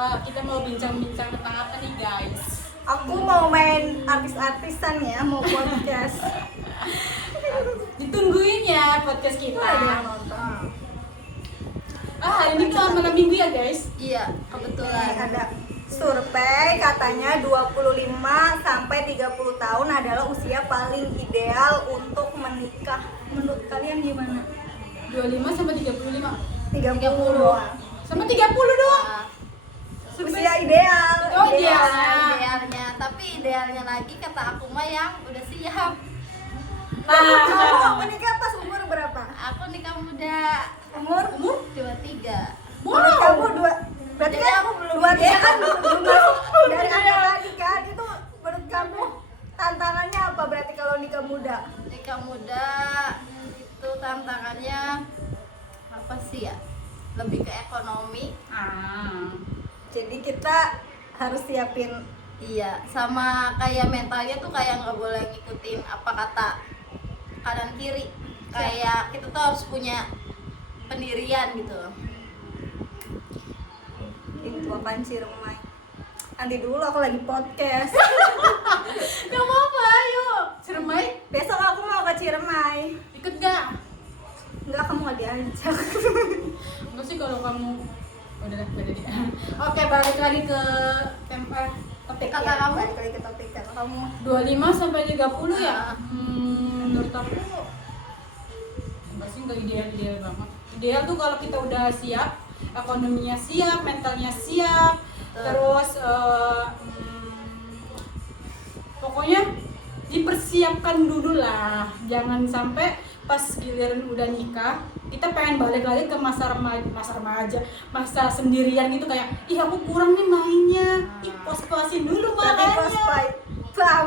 apa? Kita mau bincang-bincang tentang apa nih guys? Aku mau main artis-artisan ya, mau podcast. Ditungguin ya podcast kita. Ada yang nonton. Hari ini tuh malam minggu ya guys. Iya, Nih, kebetulan. ada survei katanya 25 sampai 30 tahun adalah usia paling ideal untuk menikah. Menurut kalian gimana? 25 sampai 35. 30 doang. Sama 30 doang. Nah, Usia ideal. Oh, ideal. idealnya, tapi idealnya lagi kata aku mah yang udah siap. Kamu menikah pas umur berapa? Aku nikah muda, Umur? Umur? 23. Menurut kamu dua, berarti Jadi kan aku belum dua ideal. kan belum masuk dari angka tadi kan. Itu menurut kamu tantangannya apa berarti kalau nikah muda? Nikah muda itu tantangannya apa sih ya? Lebih ke ekonomi. Jadi kita harus siapin. Iya, sama kayak mentalnya tuh kayak nggak boleh ngikutin apa kata kanan kiri. Kayak kita tuh harus punya pendirian gitu. Itu apaan sih Rumai? Nanti dulu aku lagi podcast. Gak apa-apa, ayo. Ciremai, Besok aku mau ke Ciremai. ikut gak? Enggak, kamu gak diajak. Enggak sih kalau kamu udah deh. Oke, balik lagi ke topik Kata ya. kamu? Balik lagi ke topik kata kamu. 25 sampai 30 ya? Ah. Menurut aku pasti nggak ideal banget. Ideal tuh kalau kita udah siap, ekonominya siap, mentalnya siap, terus pokoknya dipersiapkan dulu lah. Jangan sampai pas giliran udah nikah kita pengen balik lagi ke masa remaja, masa sendirian gitu kayak ih aku kurang nih mainnya, ih puas-puasin dulu Berarti makanya.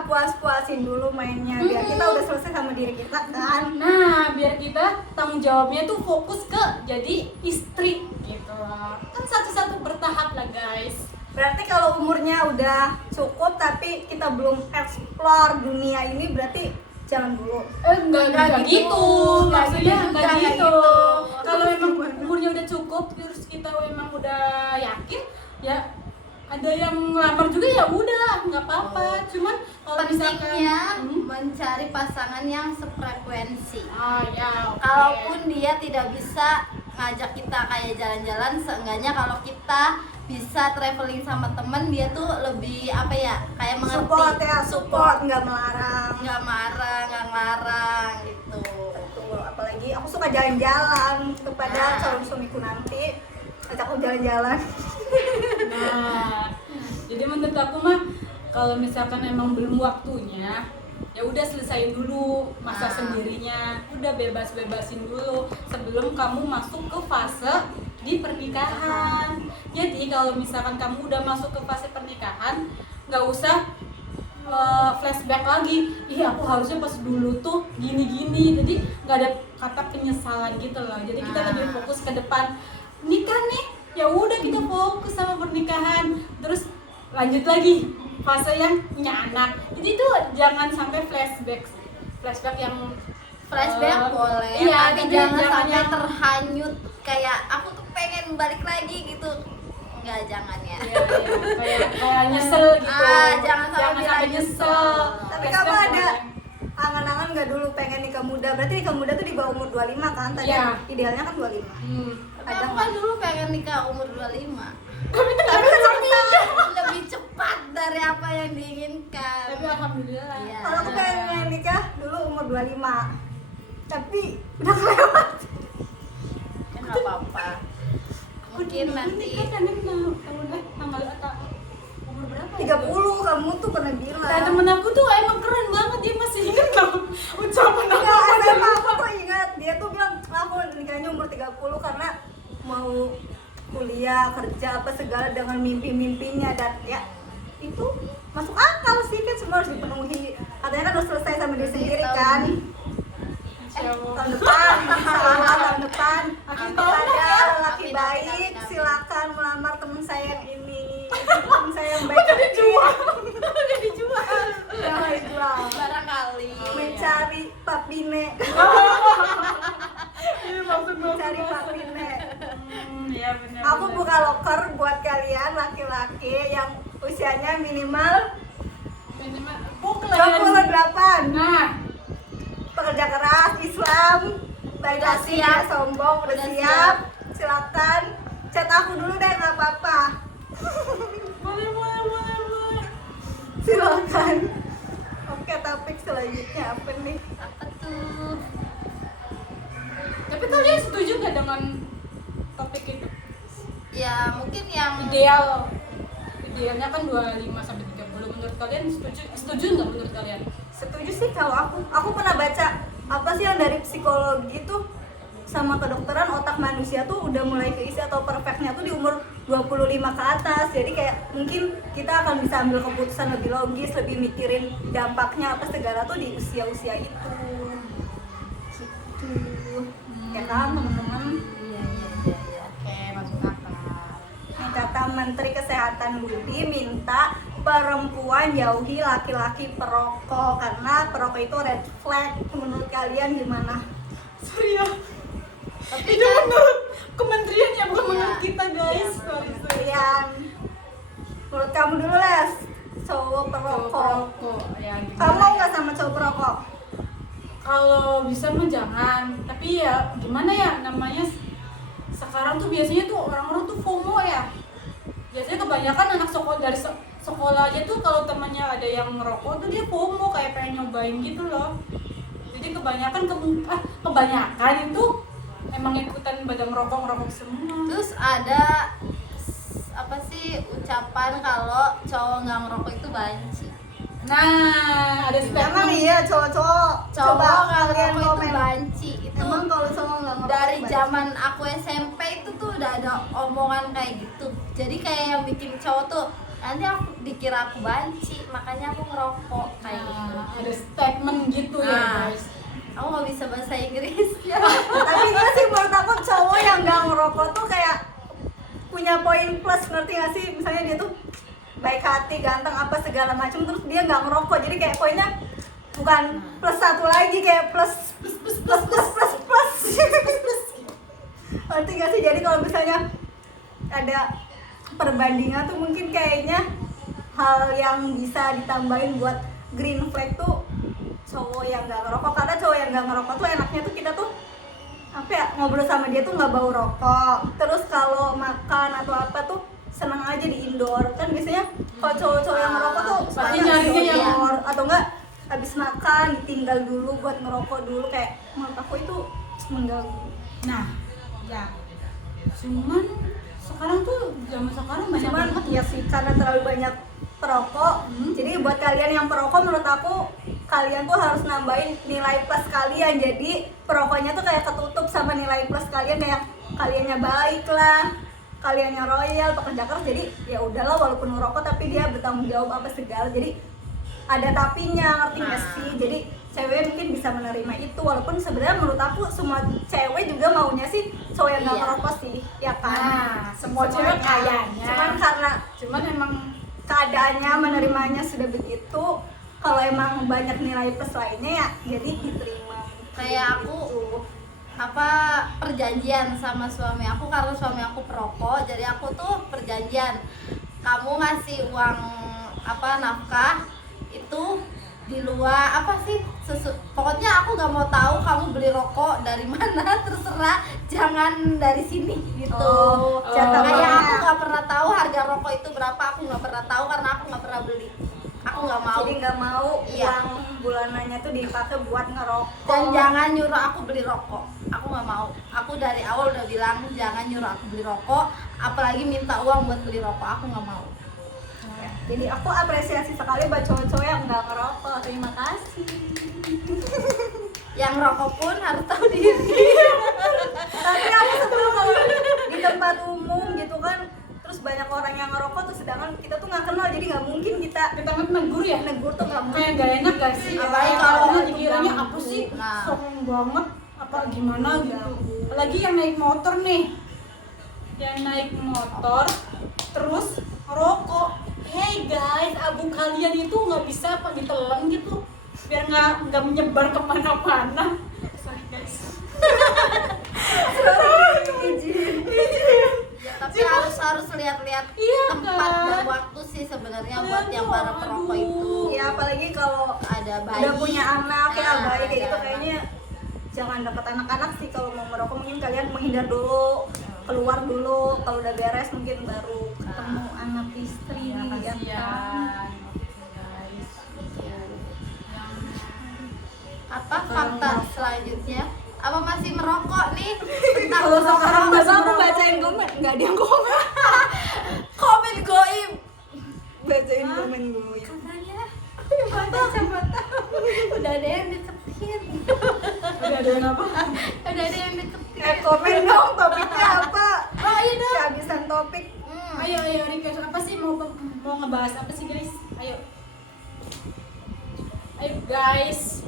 puas-puasin dulu mainnya biar kita udah selesai sama diri kita kan. Nah, biar kita tanggung jawabnya tuh fokus ke jadi istri gitu lah. Kan satu-satu bertahap lah guys. Berarti kalau umurnya udah cukup tapi kita belum explore dunia ini berarti jangan dulu. Enggak gitu. Maksudnya enggak Enggak gitu. gitu. Kalau emang umurnya udah cukup terus kita emang udah yakin ya ada yang ngelamar juga ya udah nggak apa-apa. Cuman kalau misalkan Pentingnya mencari pasangan yang sefrekuensi. ya oke. Kalaupun dia tidak bisa ngajak kita kayak jalan-jalan, seenggaknya kalau kita bisa traveling sama temen, dia tuh lebih apa ya, kayak mengerti. Support ya, support nggak melarang. Nggak marah, nggak ngelarang gitu. Betul, apalagi aku suka jalan-jalan kepada Nah. calon suamiku nanti. Ajak aku jalan-jalan. Nah, jadi menurut aku mah kalau misalkan emang belum waktunya, ya udah selesaiin dulu masa Nah. sendirinya, udah bebas-bebasin dulu sebelum kamu masuk ke fase di pernikahan. Jadi kalau misalkan kamu udah masuk ke fase pernikahan, nggak usah flashback lagi. Ih aku harusnya pas dulu tuh gini-gini. Jadi nggak ada kata penyesalan gitu loh. Jadi kita Nah. lebih fokus ke depan. Nikah nih, ya udah kita fokus sama pernikahan. Terus lanjut lagi fase yang punya anak. Jadi tuh jangan sampai flashback yang Flashback boleh, iya, tapi tapi jangan jangan sampai yang- terhanyut kayak aku tuh pengen balik lagi gitu. Enggak, jangan ya. Iya, kayak nyesel gitu. Jangan sampai nyesel. Tapi Flashback kamu ada boleh. angan-angan nggak dulu pengen nikah muda? Berarti nikah muda tuh di bawah umur 25 kan? Tadi Iya. idealnya kan 25. Tapi Ada aku kan dulu pengen nikah umur 25. Tapi itu nggak Tapi bisa. kan cepetan. Lebih cepat dari apa yang diinginkan. Tapi alhamdulillah. Iya. Kalau aku pengen nikah dulu umur 25. Tapi udah kelewat. Ya, nggak apa-apa. Mungkin nanti tahun tanggal umur berapa? 30 kamu tuh pernah bilang. Nah, temen aku tuh emang keren banget, dia masih inget loh ucapan aku. Enggak, SMA aku tuh ingat dia tuh bilang aku nikahnya umur 30 karena mau kuliah, kerja apa segala dengan mimpi-mimpinya dan ya itu masuk akal sih kan semua harus dipenuhi. Katanya kan harus selesai sama diri sendiri kan. Tahun depan, insyaallah tahun depan Akhir ada tahun lah ya. laki Amin, baik amin, amin. silakan melamar teman saya yang ini. Teman saya yang baik. Udah dijual. Udah dijual. Udah dijual. barangkali Mencari Pak Bine. Ini maksud gue Mencari Pak Bine. Iya benar. Aku buka loker buat kalian laki-laki yang usianya minimal minimal kalian. 28. Nah, Pekerja keras, Islam, baik Udah hati, siap. tidak sombong, udah Udah siap. Silakan chat aku dulu deh, nggak apa-apa. boleh. Silakan. Oke, topik selanjutnya apa nih? Apa tuh? Tapi kalian setuju nggak dengan topik itu? Ya mungkin yang Idealnya kan 25 sampai 30. Menurut kalian setuju nggak menurut kalian? Setuju sih kalau aku pernah baca apa sih yang dari psikologi tuh sama kedokteran otak manusia tuh udah mulai keisi atau perfectnya tuh di umur 25 ke atas. Jadi kayak mungkin kita akan bisa ambil keputusan lebih logis, lebih mikirin dampaknya apa segala tuh di usia-usia itu. Gitu. Ya kan teman-teman? Iya. Oke, masuk akal. Yang kata Menteri Kesehatan Budi minta perempuan jauhi laki-laki perokok karena perokok itu red flag. Menurut kalian gimana? Sorry ya. Tapi Itu kan menurut kementerian ya, bukan Iya. menurut kita guys. Iya, Sorry. Kalian, menurut kamu dulu Les, cowok perokok. Perokok. Ya, gimana Kamu mau ya? nggak sama cowok perokok? Kalau bisa mah jangan. Tapi ya gimana ya namanya? Sekarang tuh biasanya tuh orang-orang tuh FOMO ya. Biasanya kebanyakan anak sekolah dari sekolah aja tuh kalau temannya ada yang ngerokok tuh dia FOMO kayak pengen nyobain gitu loh. Jadi kebanyakan itu emang ikutan pada ngerokok semua. terus ada apa sih ucapan kalau cowok nggak ngerokok itu banci. Nah, ada Emang statement iya cowok-cowok. Cowok Coba nggak kalian ngerokok itu komen. banci. Itu Emang kalau cowok nggak ngerokok dari banci? zaman aku SMP itu tuh udah ada omongan kayak gitu. Jadi kayak yang bikin cowok tuh nanti aku dikira aku banci, makanya aku ngerokok kayak gitu. Nah, ada statement gitu ya Nah. guys. Aku nggak bisa bahasa Inggris ya. Tapi gue sih menurut aku cowok yang nggak ngerokok tuh kayak punya poin plus, ngerti gak sih? Misalnya dia tuh baik hati, ganteng, apa segala macam, terus dia nggak ngerokok, jadi kayak poinnya bukan plus satu lagi, kayak plus. Ngerti gak sih? Jadi kalau misalnya ada perbandingan tuh mungkin kayaknya hal yang bisa ditambahin buat green flag tuh cowok yang nggak ngerokok, karena cowok yang nggak ngerokok tuh enaknya tuh kita tuh apa ya, ngobrol sama dia tuh nggak bau rokok. Terus kalau makan atau apa tuh seneng aja di indoor. Kan biasanya kalau cowok-cowok yang ngerokok tuh Pasti suka nyarinya di yang- indoor, atau enggak habis makan ditinggal dulu buat ngerokok dulu, kayak menurut aku itu mengganggu. Nah, ya. Cuman sekarang tuh zaman sekarang banyak Cuman banget ya sih karena terlalu banyak perokok. Jadi buat kalian yang perokok, menurut aku kalian tuh harus nambahin nilai plus kalian. Jadi perokoknya tuh kayak ketutup sama nilai plus kalian, kayak kaliannya baik lah, kaliannya royal, pekerja keras. Jadi ya udahlah, walaupun ngerokok tapi dia bertanggung jawab apa segala. Jadi ada tapinya, ngerti nggak sih? Jadi cewek mungkin bisa menerima itu, walaupun sebenarnya menurut aku semua cewek juga maunya sih cowok yang nggak Iya. ngerokok sih, ya kan? Nah, semua cewek kayaknya. Cuman emang keadaannya menerimanya sudah begitu. Kalau emang banyak nilai plus lainnya ya jadi diterima. Kayak aku apa perjanjian sama suami aku, karena suami aku perokok, jadi aku tuh perjanjian, kamu ngasih uang apa nafkah itu di luar apa sih pokoknya aku nggak mau tahu kamu beli rokok dari mana, terserah, jangan dari sini gitu. Jatah Kayak mana? aku nggak pernah tahu harga rokok itu berapa, aku nggak pernah tahu karena aku nggak pernah beli, aku nggak mau. Jadi nggak mau Iya. uang bulanannya tuh dipakai buat ngerokok. Dan jangan nyuruh aku beli rokok, aku nggak mau. Aku dari awal udah bilang jangan nyuruh aku beli rokok, apalagi minta uang buat beli rokok, aku nggak mau. Jadi aku apresiasi sekali buat cowok-cowok yang nggak ngerokok. Terima kasih. Yang rokok pun harus tahu diri. Tapi aku sebel kalau di tempat umum gitu kan, terus banyak orang yang ngerokok tuh, sedangkan kita tuh nggak kenal, jadi nggak mungkin kita kita kan negur ya. negur tuh, nggak mungkin. Kayak gak enak gak sih? Apalagi Apalagi kalau kalau itu dikiranya ganggu. apa sih? Nah. Sombong banget apa gimana gitu. Apalagi yang naik motor nih. Yang naik motor terus rokok. Hey guys, abu kalian itu nggak bisa apa ditelan gitu biar nggak menyebar kemana-mana. Sorry guys. Izin. harus lihat-lihat Iya, tempat kan? dan waktu sih sebenarnya buat Kalian yang tuh, para perokok aduh. itu. Ya apalagi kalau Ada bayi. udah punya anak ya Nah, bayi kayak ada gitu anak. kayaknya jangan deket anak-anak sih kalau mau merokok. Mungkin kalian menghindar dulu, keluar dulu, kalau udah beres mungkin baru ketemu anak istri Iya, ya kan. kasihan. Oke, guys. Apa fakta selanjutnya? Apa masih merokok nih? Tentang Kalau sekarang merokok. bapak aku bacain komen, nggak dia komen. Komen goib. Bacain Hah? komen gue. Katanya kacamata udah ada yang deketin. Udah ada yang apa? Udah ada yang deketin. Komen dong topiknya apa? Oh iya dong. Kehabisan topik. Ayo request apa sih, mau ngebahas apa sih guys? Ayo guys,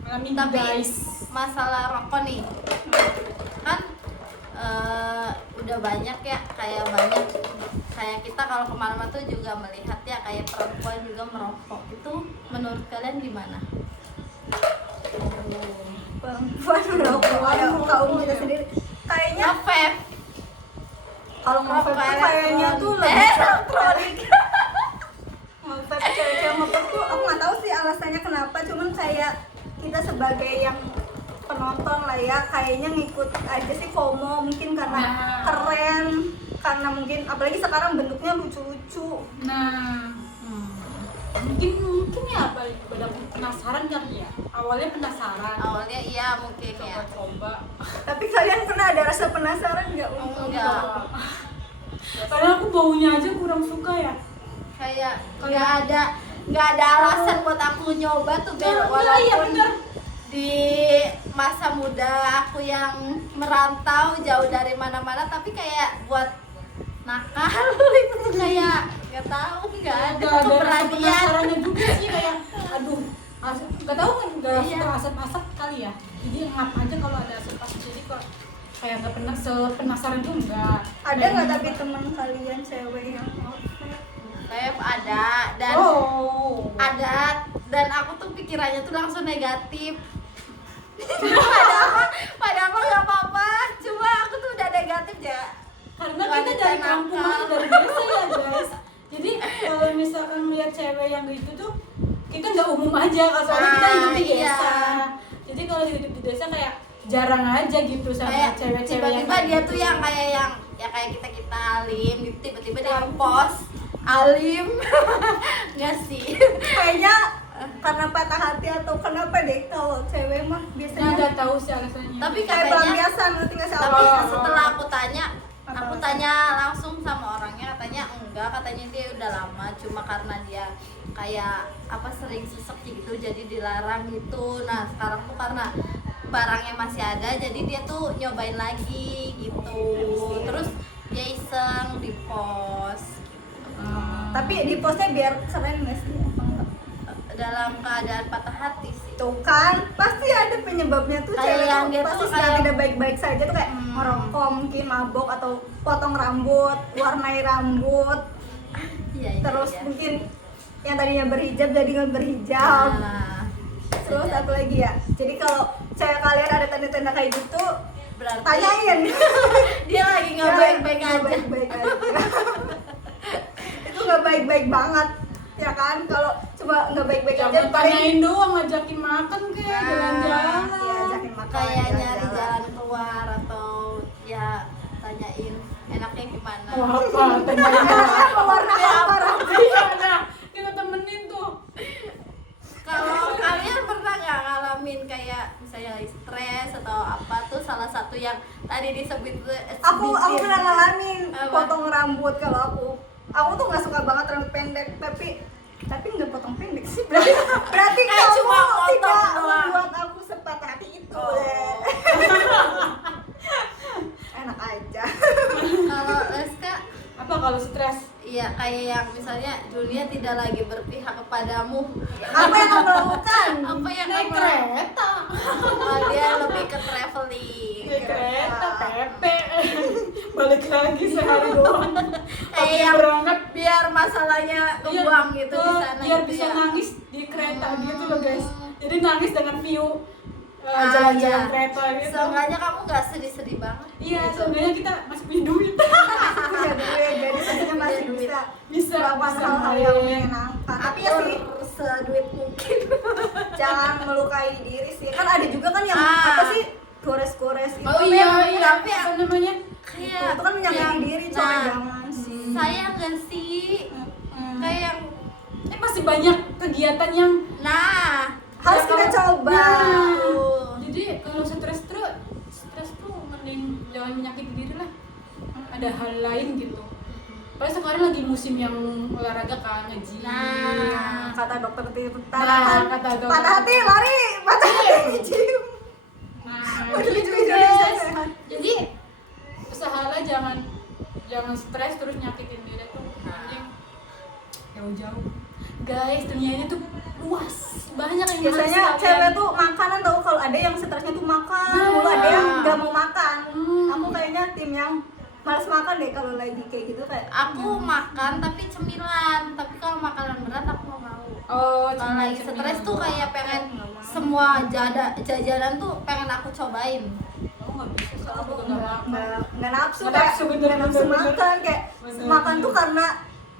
malam minggu Tapi guys. masalah rokok nih kan udah banyak ya, kayak kita kalau kemana-mana tuh juga melihat ya kayak perempuan juga merokok. Itu menurut kalian gimana? Perempuan merokok ada kaum kita sendiri. Kayaknya Vape. kalau mau vape tuh kayaknya tuh lebih elektronik. mau vape cewek-cewek mau vape tuh aku nggak tahu sih alasannya kenapa, cuman kayak kita sebagai yang penonton lah ya kayaknya ngikut aja sih, FOMO mungkin karena Nah. keren, karena mungkin apalagi sekarang bentuknya lucu-lucu. Nah, mungkin ya apa? Pada penasaran kali ya. Awalnya penasaran. Awalnya iya mungkin ya. Coba. Tapi kalian pernah ada rasa penasaran nggak? Enggak. Karena aku baunya aja kurang suka ya. Kayak nggak ada alasan buat aku nyoba tuh Iya, iya, walaupun bener. di masa muda aku yang merantau jauh dari mana-mana, tapi kayak buat nakal itu tuh kayak nggak tahu, nggak ada Gak ada rasa keberanian. penasarannya juga sih, kayak aduh nggak tahu kan, nggak Iya. suka asap-asap kali ya, jadi ngap aja kalau ada asap-asap, jadi kok kayak nggak pernah sepenasaran itu enggak. Ada nggak tapi teman kalian cewek yang mau vape? Vape ada dan Oh, ada, dan aku tuh pikirannya tuh langsung negatif. padahal nggak apa-apa, cuma aku tuh udah negatif ya. karena Nggak kita ada dari nakal. kampung aja, dari desa ya guys, jadi kalau misalkan lihat cewek yang gitu tuh kita nggak umum aja, kalau soalnya kita hidup di Iya. desa, jadi kalau hidup di desa kayak jarang aja gitu sama Kayak cewek-cewek yang tiba-tiba kayak dia gitu. tuh yang kayak kita alim gitu, tiba-tiba dia ngepost alim. Nggak sih. Kayaknya karena patah hati atau kenapa deh kalau cewek mah Nah, biasanya nggak tahu sih alasannya. Tapi kayak katanya, pelampiasan, ngerti nggak sih? tapi Oh. setelah aku Apa? tanya langsung sama orangnya, katanya enggak, katanya dia udah lama, cuma karena dia kayak apa sering sesek gitu jadi dilarang gitu. Nah sekarang tuh karena barangnya masih ada, jadi dia tuh nyobain lagi gitu, terus dia iseng di post Tapi di postnya biar keren nggak sih? Apa enggak? dalam keadaan patah hati sih. Tuh kan pasti ada penyebabnya tuh, Kayak cewek yang tuh dia pasti tuh sedang kayak- tidak baik-baik saja tuh kayak ngerokok mungkin, mabok atau potong rambut, warnai rambut, Iya, terus iya. mungkin yang tadinya berhijab jadi nggak berhijab. Nah, Terus satu lagi ya, jadi kalau cewek kalian ada tanda-tanda kayak gitu, berarti tanyain. dia lagi nggak Ya, baik-baik nggak aja. baik-baik aja. Itu nggak baik-baik banget ya kan, kalau coba nggak baik-baik aja jangan paling tanyain doang, ngajakin makan kayak jalan-jalan. ya ajakin makan, Kayak nyari jalan-jalan. jalan keluar atau ya tanyain enaknya gimana. Wah, apa? Tanyain warna apa? Iya, nah, kita temenin tuh. Kalau kalian pernah nggak ngalamin kayak misalnya lagi stres atau apa tuh, salah satu yang tadi disebut Aku pernah ngalamin Apa? potong rambut. Kalau aku tuh nggak suka banget rambut pendek, tapi nggak potong pendek sih, berarti kamu cuma potong tidak doang. membuat aku sepatah hati itu. Oh. Enak aja. Kalau Leska, Apa kalau stres? iya kayak yang misalnya dunia tidak lagi berpihak kepadamu. Apa yang kamu lakukan? Apa yang Naik kamu- kereta. Oh, dia lebih ke traveling. Naik kereta, pepe. Balik lagi sehari doang. Kayak Oke, yang berangkat. biar masalahnya kebuang Iya, gitu di sana biar gitu bisa ya. nangis di kereta gitu loh guys, jadi nangis dengan view iya. jalan-jalan kereta gitu. Seenggaknya kamu nggak sedih-sedih banget. Iya, gitu. sebenarnya kita masih punya duit. Punya sendiri coy, Nah, jangan sih. sayang gak sih? Kayak Masih banyak kegiatan yang nah Harus ya, kita kalau- coba. Nah, jadi kalau stres tuh mending jangan menyakiti diri lah. Ada hal lain gitu. Padahal sekarang lagi musim yang olahraga kan, nge-gym. Nah. Kata dokter Tirta Nah, kan, kata dokter. patah hati lari, patah hati nge-gym. Nah, Waduh, gitu ujung-ujungnya guys. sehat. Jadi usahalah jangan stres terus nyakitin diri tuh. Mending jauh-jauh. Guys, dunianya tuh luas. Banyak yang Biasanya harus cewek kalian- tuh makanan tau, kalau ada yang stresnya tuh makan, Nah. mulu ada yang nggak mau makan. Hmm. Aku kayaknya tim yang malas makan deh kalau lagi kayak gitu kayak. aku makan tapi cemilan, tapi kalau makanan berat aku nggak mau. Oh, Kalau lagi stres tuh kayak pengen semua jajanan tuh pengen aku cobain. aku nggak bisa, soalnya Aku aku tuh nggak makan. nggak nafsu, Nggak kayak nafsu, bener, nggak nafsu bener, makan kayak bener. makan tuh karena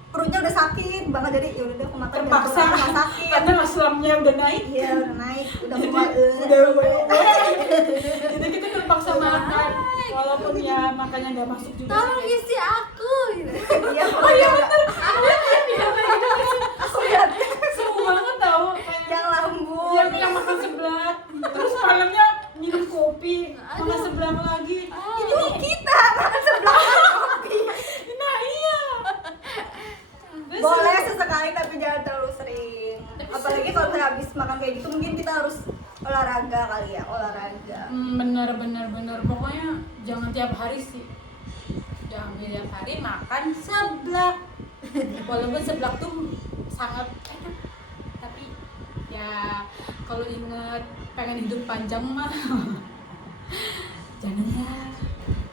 perutnya udah sakit banget, jadi ya udah deh aku makan biar Terpaksa perut aku sakit. karena aslamnya udah naik. Iya udah naik, udah Jadi mual. jadi kita terpaksa makan walaupun ya makannya nggak masuk juga Tolong sih. isi aku gitu. Iya, oh iya bener. Aku lihat Seru banget tau kayak yang lambung. yang makan seblak terus malamnya minum kopi makan seblak lagi. Itu kita makan sebelah kopi. Nah iya. Terus Boleh seru. sesekali tapi jangan terlalu sering. Tapi Apalagi seru. kalau kita habis makan kayak gitu mungkin kita harus olahraga kali ya, olahraga. Bener pokoknya jangan tiap hari sih, jangan tiap hari makan seblak walaupun seblak tuh sangat enak tapi ya kalau ingat pengen hidup panjang mah jangan ya.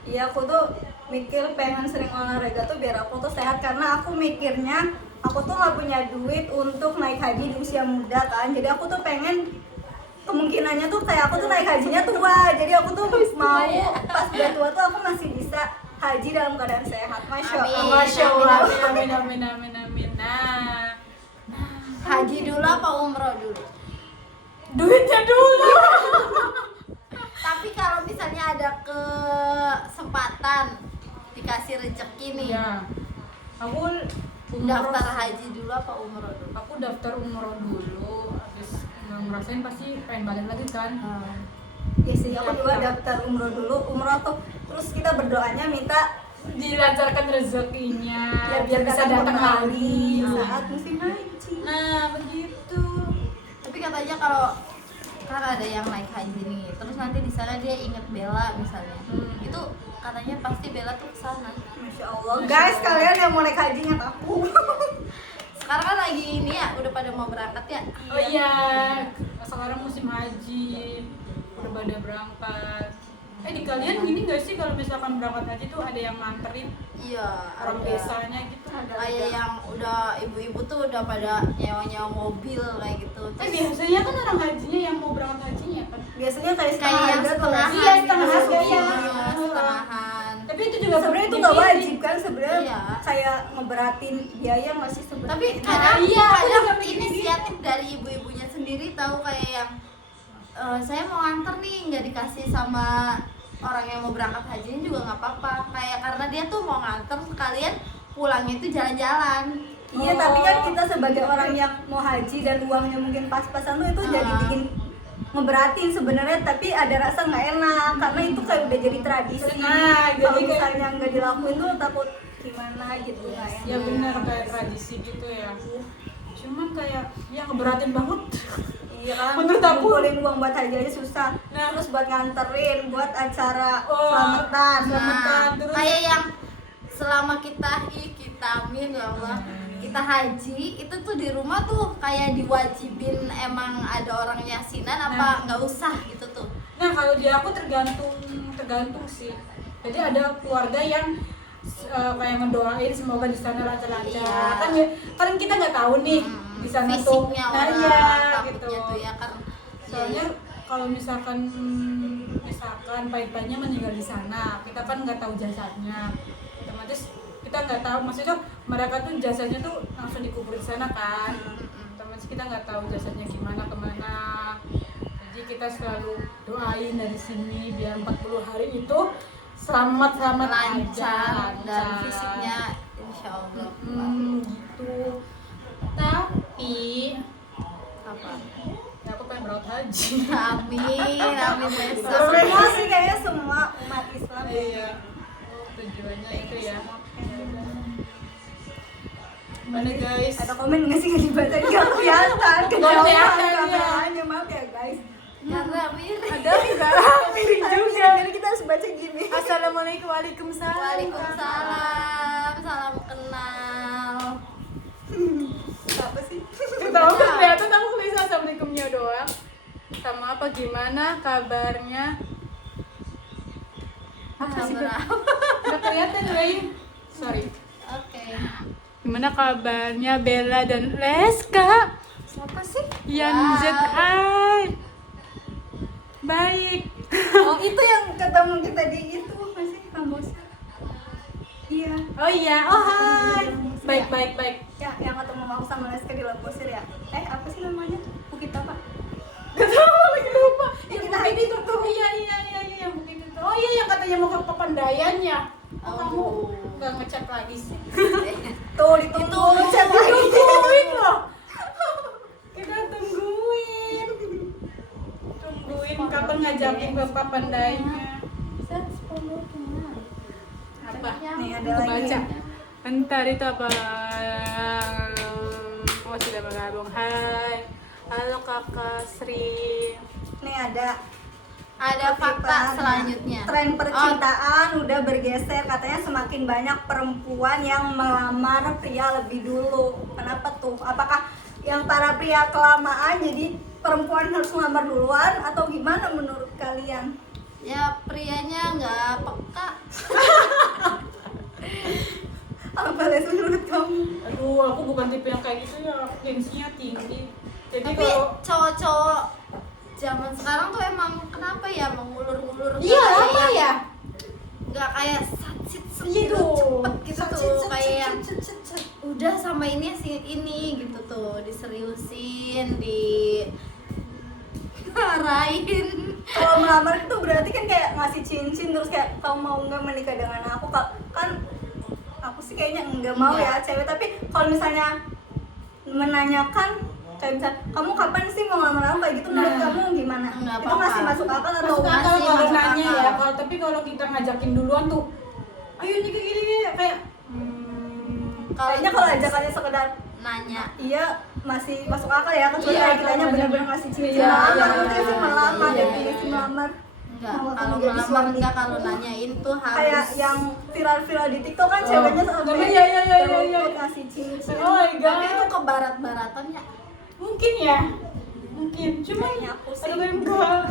Iya, aku tuh mikir pengen sering olahraga tuh biar aku tuh sehat, karena aku mikirnya aku tuh nggak punya duit untuk naik haji di usia muda kan, jadi aku tuh pengen kemungkinannya tuh kayak aku tuh naik hajinya tua, jadi aku tuh mau pas udah tua tuh aku masih bisa haji dalam keadaan sehat. Masya Allah. Amin. Masya Allah. Amin. Nah, Haji dulu apa umroh dulu? duitnya dulu. Tapi kalau misalnya ada kesempatan dikasih rezeki nih, Ya, aku daftar haji dulu apa umroh dulu? Aku daftar umroh dulu, habis ngerasain pasti pengen balik lagi kan. Ya sih, aku juga daftar umroh dulu. Umroh tuh terus kita berdoanya minta Dilancarkan rezekinya biar bisa kita datang lagi. saat musim haji. Nah, begitu. Tapi katanya kalau kan ada yang naik haji nih, terus nanti di sana dia inget Bella misalnya, itu katanya pasti Bella tuh kesana. Masya Allah. Guys, kalian yang mau naik haji ingat aku. Sekarang kan lagi ini ya, udah pada mau berangkat ya. Oh iya, sekarang musim haji, udah pada berangkat. Di kalian gini gak sih kalau misalkan berangkat haji tuh ada yang nganterin Iya, orang ada. desanya gitu? Kayak yang udah ibu-ibu tuh udah pada nyewa-nyewa mobil kayak gitu. Terus Biasanya kan orang hajinya yang mau berangkat hajinya kan. Biasanya kayak kayak yang harga tuh. setengahan Iya, setengah gitu. harga, iya. Iya, setengahan. Tapi itu juga Sebenarnya itu nggak dipilih. wajib kan, sebenarnya Iya. kayak ngeberatin biaya masih sebenarnya. Tapi kadang iya, aku kadang juga mikir inisiatif dari ibu-ibunya sendiri tahu kayak yang saya mau nganter nih nggak dikasih sama orang yang mau berangkat hajinya juga nggak apa-apa, kayak karena dia tuh mau nganter sekalian pulangnya itu jalan-jalan. Iya, tapi kan kita sebagai orang yang mau haji dan uangnya mungkin pas-pasan tuh itu jadi bikin ngeberatin sebenarnya, tapi ada rasa nggak enak karena itu kayak udah jadi tradisi. Nah, jadi Kalau kayak- misalnya nggak dilakuin tuh takut gimana gitu, nggak enak. Ya benar kayak tradisi gitu ya. Cuman kayak ya ngeberatin banget. Iya kan, Menurut aku- ngumpulin uang buat haji aja susah. Nah. Terus buat nganterin, buat acara Oh, selamatan. selamatan. Nah, terus- kayak yang selama kita amin ya Allah, kita haji itu tuh di rumah tuh kayak diwajibin emang ada orang yasinan apa nggak usah gitu tuh. Nah, kalau di aku tergantung sih. Jadi ada keluarga yang kayak ngedoain semoga di sana lancar-lancar. Iya. Kan kita nggak tahu nih di sana tuh. Fisiknya Nah, orang iya takutnya gitu. tuh ya kan. Soalnya kalau misalkan pahit-pahitnya meninggal di sana, kita kan nggak tahu jasadnya. Otomatis kita nggak tahu, maksudnya mereka tuh jasadnya tuh langsung dikubur di sana kan. Otomatis kita nggak tahu jasadnya gimana kemana. Jadi kita selalu doain dari sini biar 40 hari itu selamat lancar aja, dan fisiknya insya Allah gitu. Tapi apa? ya aku pengen berobat haji. Amin besok. Semua sih kayaknya semua umat Islam. Iya, tujuannya itu ya. Mana guys? Ada komen nggak sih nggak dibaca? Nggak kelihatan. Nggak kelihatan, Kameranya, maaf ya guys. Karena miring. Ada enggak? Miring juga. Jadi kita harus baca gini. Assalamualaikum, waalaikumsalam. Waalaikumsalam, salam kenal. Apa sih? Tahu kelihatan aku tulis assalamualaikumnya doang. Sama apa gimana kabarnya? Apa sih? Nggak kelihatan, Wei. Sorry. Oke. Gimana kabarnya Bella dan Leska? Siapa sih? Yang hai. Baik. Oh itu yang ketemu kita di itu masih kampus. Iya. Oh iya, oh hai. Baik. Ya, yang ketemu mau sama Leska di Lamposir ya. Apa sih namanya? Bukit apa? Gak tahu lagi lupa. Yang Yang kita bukit itu itu tuh. Iya yang bukit itu. Oh iya yang katanya mau ke Pepandayan ya. Oh, kamu nggak ngechat lagi sih? Tuh ditunggu chat lagi. Tungguin loh. Kita tungguin kapan ngajakin ke Papandayanya. Apa? Nih ada Aku lagi. baca. Bentar itu apa? Oh sudah bergabung. Hai. Halo kakak Sri. Nih ada Fakta selanjutnya. Tren percintaan udah bergeser, katanya semakin banyak perempuan yang melamar pria lebih dulu. Kenapa tuh? Apakah yang para pria kelamaan jadi perempuan harus melamar duluan atau gimana menurut kalian? Ya prianya nggak peka. Apa Les menurut kamu? Aduh, aku bukan tipe yang kayak gitu ya. Gengsinya tinggi. Jadi Tapi kalau cowok-cowok zaman sekarang tuh emang kenapa ya mengulur-ngulur iya apa ya? nggak kayak satsit Iya tuh. cepet gitu tuh kayak yang udah sama ini gitu tuh diseriusin marahin. Kalau melamar itu berarti kan kayak ngasih cincin terus kayak kamu mau nggak menikah dengan aku? Kan aku sih kayaknya nggak mau ya cewek, tapi kalau misalnya menanyakan kayak misal kamu kapan sih mau ngelamar aku kayak gitu, menurut kamu gimana? Nggak Itu apa-apa. masih masuk akal atau Masuk akal masih kalau masuk nanya akal. ya. Tapi kalau kita ngajakin duluan tuh, ayo nih gini kayak kayaknya kalau ajakannya sekedar nanya iya masih masuk akal ya, kecuali Iya, kayak kitanya kalau benar-benar ngasih cincin Iya, melamar, iya, itu sih iya, melamar, iya, definisi iya. melamar. enggak Mau kalau kamu jadi melamar suami. enggak kalau nanyain tuh harus Kayak yang viral-viral di TikTok kan ceweknya sampai iya. berlutut ngasih cincin. Oh my tapi itu god. ke barat-baratannya. Mungkin ya. Cuman Kayaknya aku sih. aduh enggak.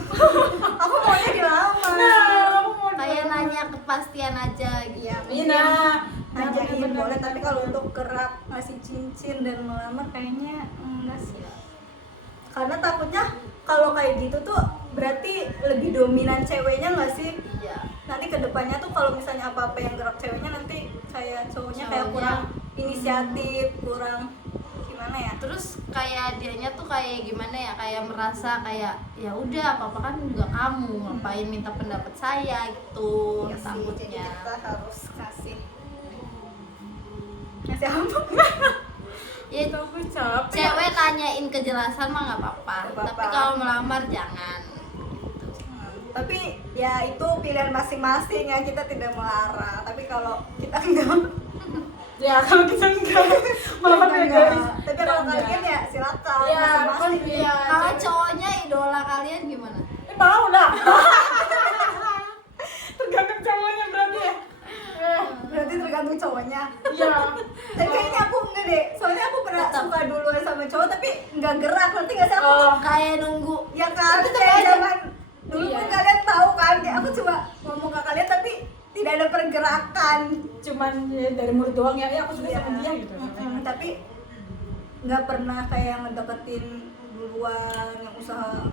Aku maunya dilamar. Nah, aku mau Kayak nanya kepastian aja gitu. Iya, Iya, nah. ngajakin bener, boleh, bener. tapi kalau untuk gerak ngasih cincin dan melamar kayaknya enggak sih. Karena takutnya kalau kayak gitu tuh berarti lebih dominan ceweknya nggak sih? Iya. Nanti kedepannya tuh kalau misalnya apa-apa yang gerak ceweknya, nanti kayak cowoknya kayak Cowoknya. kurang inisiatif, kurang gimana ya? Terus kayak dianya tuh kayak gimana ya, kayak merasa kayak ya udah apa-apa kan juga kamu, ngapain minta pendapat saya gitu. Ya sih, jadi Takutnya kita harus kasih apa? ya Aku capek. cewek nanyain kejelasan mah nggak apa-apa, Nggak apa-apa. tapi kalau melamar jangan. Tapi ya itu pilihan masing-masing ya, kita tidak melarang. Tapi kalau kita enggak, Ya kalau kita enggak. Maaf ya guys. tapi kalau Enggak. kalian ya silakan Ya, masing-masing. kan iya. Kalau cowoknya idola kalian gimana? Mau lah. Tergantung cowoknya berarti ya. Berarti tergantung cowoknya. Iya. Tapi kayaknya aku enggak deh, soalnya aku pernah Tetap. suka duluan sama cowok tapi enggak gerak, nanti nggak sih aku Oh. Kayak nunggu. ya kan, Tapi kayak aja. zaman dulu Iya. kan kalian tahu kan, kayak aku coba ngomong ke kalian tapi tidak ada pergerakan. Cuman ya, dari mulut doang ya, aku suka Iya. sama dia gitu. Tapi nggak pernah kayak yang ngedeketin duluan, yang usaha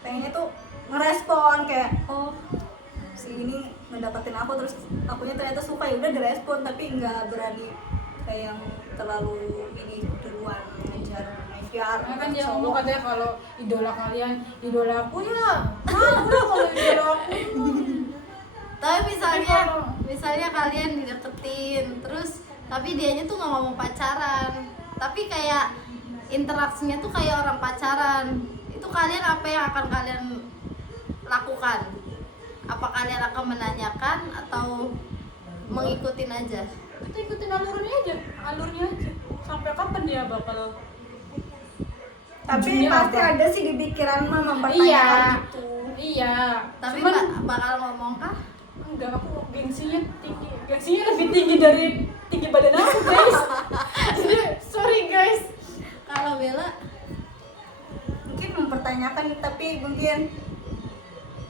pengennya tuh ngerespon kayak oh si ini ngedeketin aku terus akunya ternyata suka, ya udah direspon, tapi nggak berani kayak yang terlalu ini duluan ngejar. Karena kan dia ngomong katanya kalau idola kalian, idola aku ya. Udah kalau idola aku. Tapi misalnya kalian dideketin terus tapi dianya tuh nggak mau pacaran, tapi kayak interaksinya tuh kayak orang pacaran, itu kalian apa yang akan kalian lakukan? Apa kalian akan menanyakan atau mengikutin aja? Kita ikutin alurnya aja sampai kapan dia bakal Tapi ujungnya pasti apa? ada sih di pikiran mah mempertanyakan itu. Iya Tapi cuman bakal ngomong kah? enggak, aku gengsinya lebih tinggi dari tinggi badan aku guys. Jadi sorry guys. Kalau Bella Mungkin mempertanyakan, tapi mungkin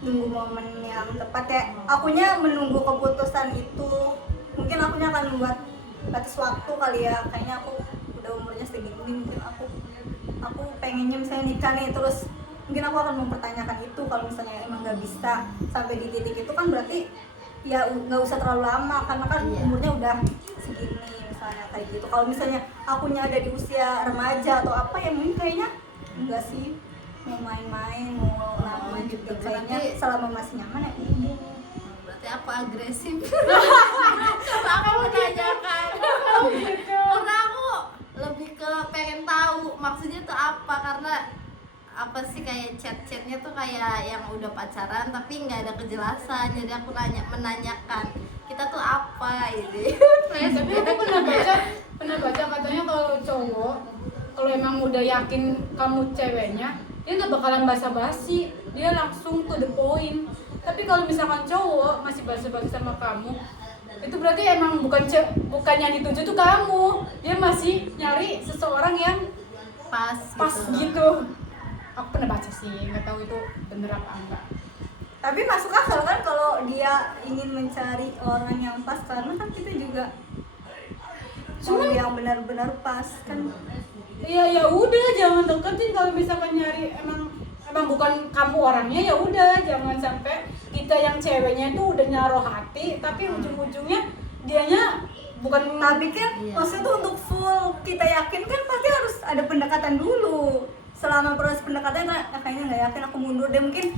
nunggu momen yang tepat ya. Akunya menunggu keputusan itu. Mungkin akunya akan membuat batas waktu kali ya. Kayaknya aku udah umurnya segini, mungkin aku pengennya misalnya nikah nih, terus mungkin aku akan mempertanyakan itu. Kalau misalnya emang nggak bisa sampai di titik itu kan berarti ya nggak usah terlalu lama, karena kan Iya. umurnya udah segini misalnya kayak gitu. Kalau misalnya akunya ada di usia remaja atau apa ya, mungkin kayaknya enggak sih, mau main-main, mau lama gitu, kayaknya Berarti- selama masih nyaman ya udah. berarti aku agresif. Coba aku menanyakan. Karena aku lebih ke pengen tahu maksudnya tuh apa, karena apa sih kayak chat-chatnya tuh kayak yang udah pacaran tapi nggak ada kejelasan, jadi aku menanyakan kita tuh apa gitu. Tapi aku pernah baca katanya kalau cowok kalau emang udah yakin kamu ceweknya, dia nggak bakalan basa-basi, dia langsung to the point. Tapi kalau misalkan cowok masih basa-basi sama kamu, itu berarti emang bukan yang dituju tuh kamu, dia masih nyari seseorang yang pas gitu. Aku pernah baca sih, nggak tahu itu bener apa enggak. Tapi masuk akal kan kalau dia ingin mencari orang yang pas, karena kan kita juga Cuman- yang benar-benar pas kan. Iya ya udah, jangan deketin kalau misalkan nyari emang bukan kamu orangnya, ya udah jangan sampai kita yang ceweknya itu udah naruh hati tapi ujung-ujungnya dianya bukan. Tapi kan Iya. maksudnya tuh untuk full kita yakin kan pasti harus ada pendekatan dulu. Selama proses pendekatan kan kayaknya nggak yakin, aku mundur deh, mungkin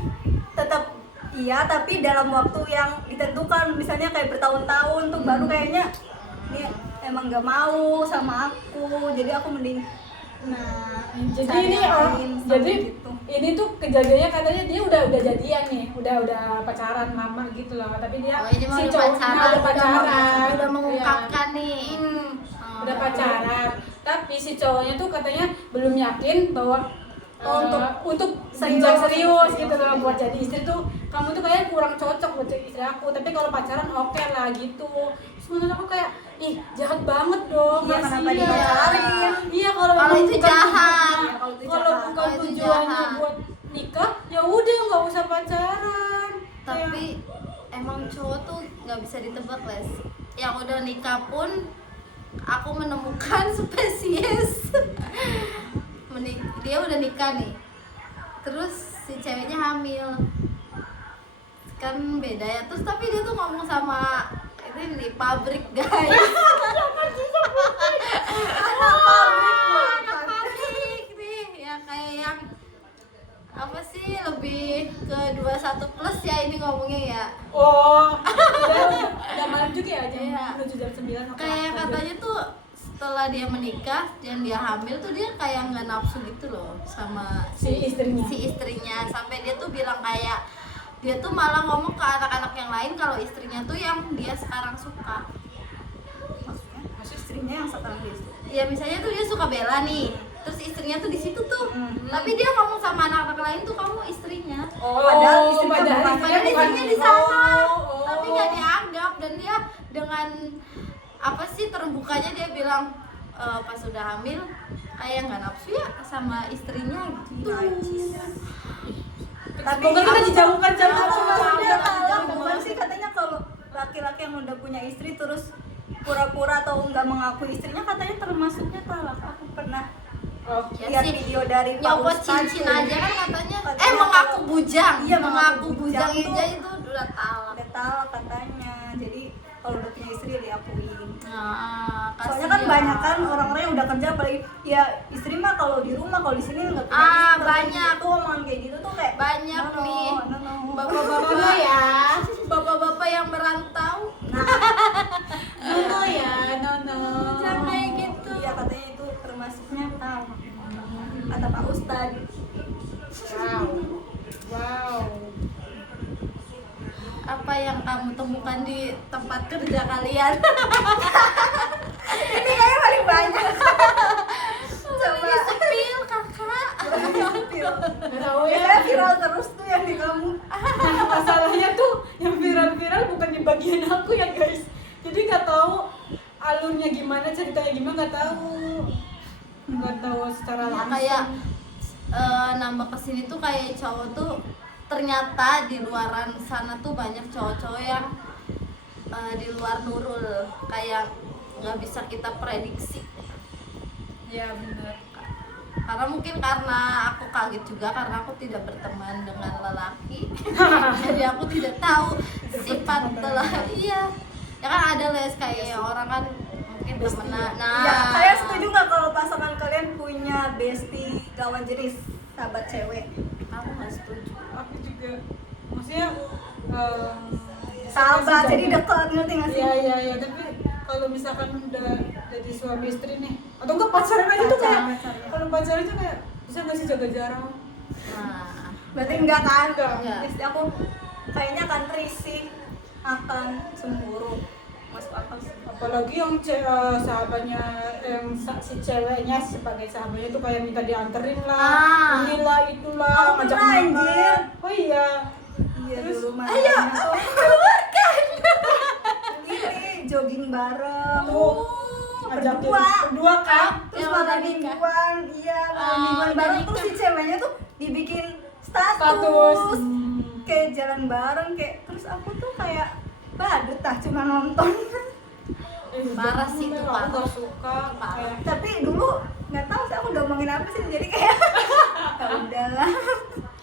tetap iya tapi dalam waktu yang ditentukan, misalnya kayak bertahun-tahun tuh baru kayaknya ini emang nggak mau sama aku, jadi aku mending Jadi cari ini yang lain, sampai jadi gitu. ini tuh kejadiannya katanya dia udah jadian nih, udah pacaran lama gitu loh, tapi dia Oh, ini mau si udah cowoknya pacaran, udah pacaran, udah Iya. mengungkapkan nih. Udah pacaran, tapi si cowoknya tuh katanya belum yakin bahwa untuk serius gitu loh, buat jadi istri tuh kamu tuh kayak kurang cocok buat jadi istri aku, tapi kalau pacaran oke lah gitu. Terus menurut aku kayak ih jahat banget dong. Iya, masih kenapa ya? dipacarin? Iya, kalau Kalau emang itu bukan jahat. tujuannya- Kalau itu kalau jahat. bukan Kalau itu tujuannya jahat. buat nikah ya udah nggak usah pacaran. Tapi emang cowok tuh nggak bisa ditebak, Les. Yang udah nikah pun aku menemukan spesies. Dia udah nikah nih, terus si ceweknya hamil, kan beda ya. Terus tapi dia tuh ngomong sama ini di pabrik, guys. Anak pabrik nih, ya kayak yang apa sih, lebih ke 21 plus ya ini ngomongnya ya. Oh, udah malam juga ya, jam Iya. menuju jam 9. Kayak katanya tuh setelah dia menikah dan dia hamil tuh dia kayak nggak nafsu gitu loh sama Si istrinya, sampai dia tuh bilang kayak dia tuh malah ngomong ke anak-anak yang lain kalau istrinya tuh yang dia sekarang suka. Maksudnya istrinya yang sekarang dia suka. Ya misalnya tuh dia suka Bella nih, terus istrinya tuh di situ tuh, Hmm. tapi dia ngomong sama anak-anak lain tuh kamu istrinya. Padahal istrinya padahal bukan. Padahal bukan. istrinya di sana, Oh. tapi nggak dianggap, dan dia dengan apa sih terbukanya dia bilang pas udah hamil kayak nggak nafsu ya sama istrinya gitu. Tapi Semoga kita dijauhkan Jangan sama dia sama- talak, bukan sih katanya kalau laki-laki yang udah punya istri terus pura-pura atau nggak mengakui istrinya katanya termasuknya talak. Aku pernah Oh. Ya lihat sih, video dari Pak nyopot Ustadz cincin tuh. aja kan katanya. Katanya Mengaku kalau- bujang. Iya, mengaku mengaku bujang bujang aja tuh. itu udah talak. Udah talak katanya. Jadi kalau udah punya istri ya diakuin. Nah, Soalnya kan kasihan. banyak kan orang-orang yang udah kerja, apalagi ya istri mah kalau di rumah, kalau di sini nggak punya Ah, istri. banyak. Tuh omongan kayak gitu tuh kayak Banyak no, no, nih no, no. bapak-bapak ya. bapak-bapak yang masuknya tahu kata Pak Ustad. Wow. Apa yang kamu temukan di tempat kerja kalian? Ini kayaknya paling banyak. Coba Sepil kakak. Nggak tahu ya. ya viral terus tuh yang di kamu. Nah, masalahnya tuh yang viral bukan di bagian aku ya guys. Jadi nggak tahu alurnya gimana, ceritanya gimana, nggak tahu secara Ya, langsung. kayak nambah kesini tuh kayak cowok tuh ternyata di luaran sana tuh banyak cowok-cowok yang di luar Nurul, kayak nggak bisa kita prediksi. Ya benar. Karena mungkin karena aku kaget juga karena aku tidak berteman dengan lelaki. Jadi aku tidak tahu sifat lelaki. Iya. Ya kan ada les kayak orang kan mungkin temenan. Nah, Ya, kalian setuju nggak kalau pasangan kalian punya bestie kawan jenis sahabat cewek? aku nggak setuju. Aku juga. Maksudnya Sahabat jadi dekat, ngerti nggak sih? Iya, tapi kalau misalkan udah jadi suami istri nih, atau enggak pacaran aja tuh kayak, Pacaran. kalau pacaran itu kayak bisa nggak sih jaga jarak? Nah, Berarti enggak kan? Enggak. Istri aku kayaknya akan risih, akan cemburu. Masuk akal sih. Apalagi yang sahabatnya, si ceweknya sebagai sahabatnya itu kayak minta dianterin lah, inilah itulah, Aku ngajak pernah, makan. anjir. Oh iya. Iya Terus, dulu mah. ayo keluarkan. Ini jogging bareng. Tuh, ngajakin berdua kan? Terus Yang malam udah nikah. mingguan, iya malam mingguan udah bareng. Terus nikah. si ceweknya tuh dibikin Status. status. Kayak jalan bareng, kayak terus aku tuh kayak badut tah cuma nonton. Parah sih itu, Aku parah. nggak suka. Parah. Kayak, Tapi dulu nggak tahu sih aku udah ngomongin apa sih, jadi kayak ya udahlah.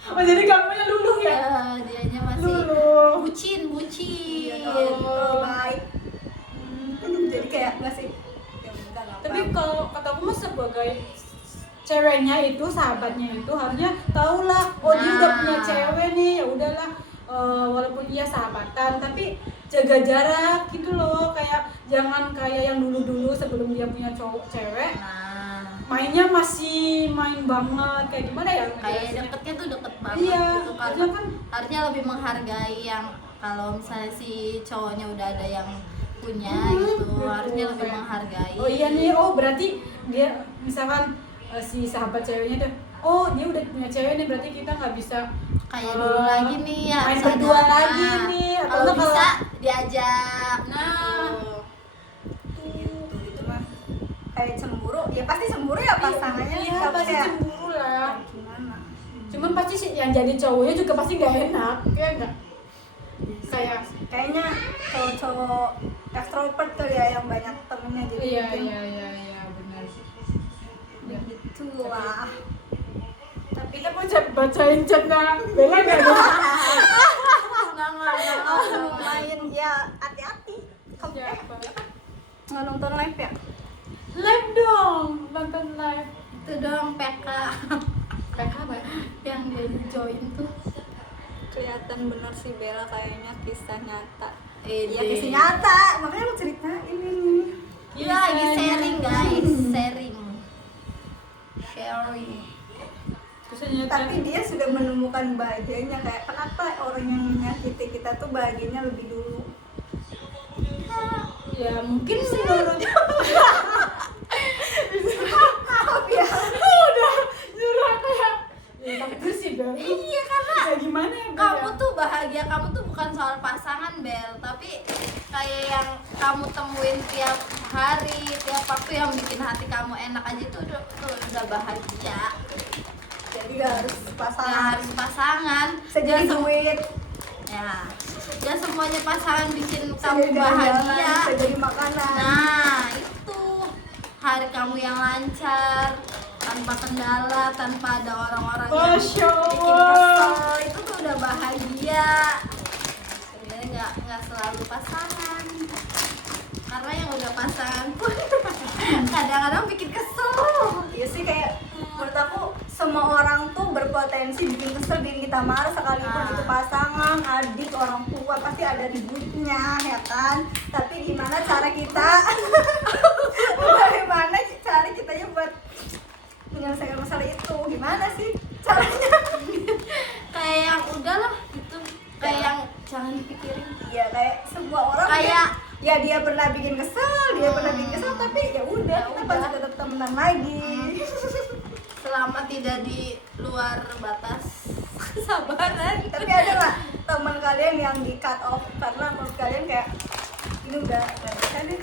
oh jadi kamunya luluh ya? Dianya masih Luluh. bucin. Iya, dong, baik. Jadi kayak nggak sih. Ya udah, nggak Tapi apa-apa. kalau kataku mah sebagai ceweknya itu, sahabatnya itu harusnya tahu lah, oh dia udah punya Nah. cewek nih, ya udahlah, walaupun iya sahabatan tapi jaga jarak gitu loh, kayak jangan kayak yang dulu sebelum dia punya cowok cewek Nah, mainnya masih main banget, kayak gimana ya? kayak jelasinnya? deketnya tuh deket banget Iya, gitu kan. harusnya kan. Harusnya lebih menghargai yang kalau misalnya si cowoknya udah ada yang punya gitu, harusnya lebih Kayak, menghargai. oh iya nih, oh berarti dia misalkan si sahabat ceweknya tuh, oh dia udah punya cewek nih, berarti kita nggak bisa Kayak dulu lagi nih ya, main harus berdua ada. lagi Nah, nih, atau kalau enggak bisa diajak. Nah, Gitu, itu mah kayak cemburu, ya pasti cemburu ya pasangannya. iya tapi pasti ya, cemburu lah. gimana? Cuman pasti sih yang jadi cowoknya juga pasti nggak enak, ya enggak? Kayak Kayaknya cowok-cowok ekstrovert kali ya yang banyak temennya jadi iya mungkin benar. gitu lah. Tapi kita mau bacain chatnya Bella nggak ada? Aku main ya, hati-hati. Kamu Siapa? nggak nonton live ya? Live dong, nonton live. Itu dong PK PK apa? yang dia join tuh. Kelihatan bener sih Bella kayaknya kisah nyata. Iya, Iya kisah nyata, makanya aku ceritain ini. Iya, lagi sharing guys, sharing. Tapi dia sudah menemukan bahagianya, kayak kenapa orang yang menyakiti kita tuh bahagianya lebih dulu. Ya mungkin menurut Maaf ya. udah nyerah kayak ya takdir sih Bel. Iya, karena Ya gimana ya Bel? kamu tuh bahagia, kamu tuh bukan soal pasangan Bel, tapi kayak yang kamu temuin tiap hari, tiap waktu yang bikin hati kamu enak aja tuh udah bahagia. Jadi gak harus Ya pasangan. harus pasangan. Segini Gak sem- duit, ya, gak semuanya pasangan bikin kamu segini bahagia. jalan-jalan, segini makanan. Nah, itu hari kamu yang lancar, tanpa kendala, tanpa ada orang-orang yang Masya bikin Allah. kesel, itu tuh udah bahagia. Sebenarnya nggak selalu pasangan, karena yang udah pasangan pun kadang-kadang bikin kesel. Iya sih, kayak menurut aku semua orang tuh berpotensi bikin kesel, bikin kita marah, sekalipun itu pasangan, adik, orang tua, pasti ada ributnya ya kan. Tapi gimana cara kita bagaimana cara kitanya buat temenan lagi. Selama tidak di luar batas kesabaran. Tapi ada nggak teman kalian yang di cut off karena menurut kalian kayak ini udah nggak bisa nih,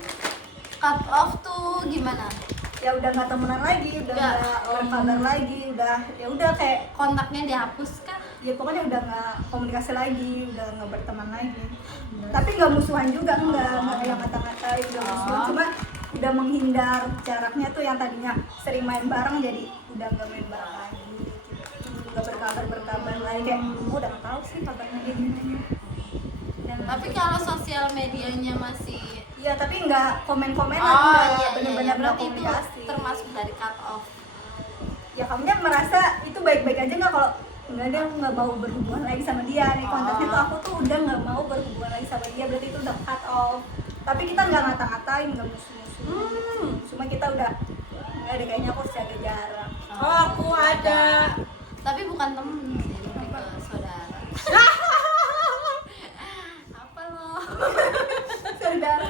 Cut off tuh gimana? ya udah nggak temenan lagi, udah Nggak. nggak berkabar lagi, udah ya udah kayak Kontaknya dihapus kan? ya pokoknya udah nggak komunikasi lagi, udah nggak berteman lagi. Tapi nggak musuhan juga, nggak yang ngata-ngatain, nggak musuhan, cuma udah menghindar jaraknya tuh yang tadinya sering main bareng jadi udah nggak main bareng lagi, nggak berkabar lagi kayak udah nggak tahu sih kabarnya dia gimana. Dan Tapi kalau sosial medianya masih iya tapi nggak komen-komenan, oh nggak iya, bener-bener nggak berarti itu komunikasi. termasuk dari cut off. Ya kamunya merasa itu baik-baik aja nggak kalau enggak, dia aku nggak mau berhubungan lagi sama dia nih, kontaknya tuh aku tuh udah nggak mau berhubungan lagi sama dia, berarti itu udah cut off. Tapi kita nggak ngata-ngatain, nggak musuh-musuh, cuma kita udah nggak ada, kayaknya aku harus jaga jarak. Oh, aku ada. Tapi bukan temen sih, lebih ke saudara. Apa lo? Saudara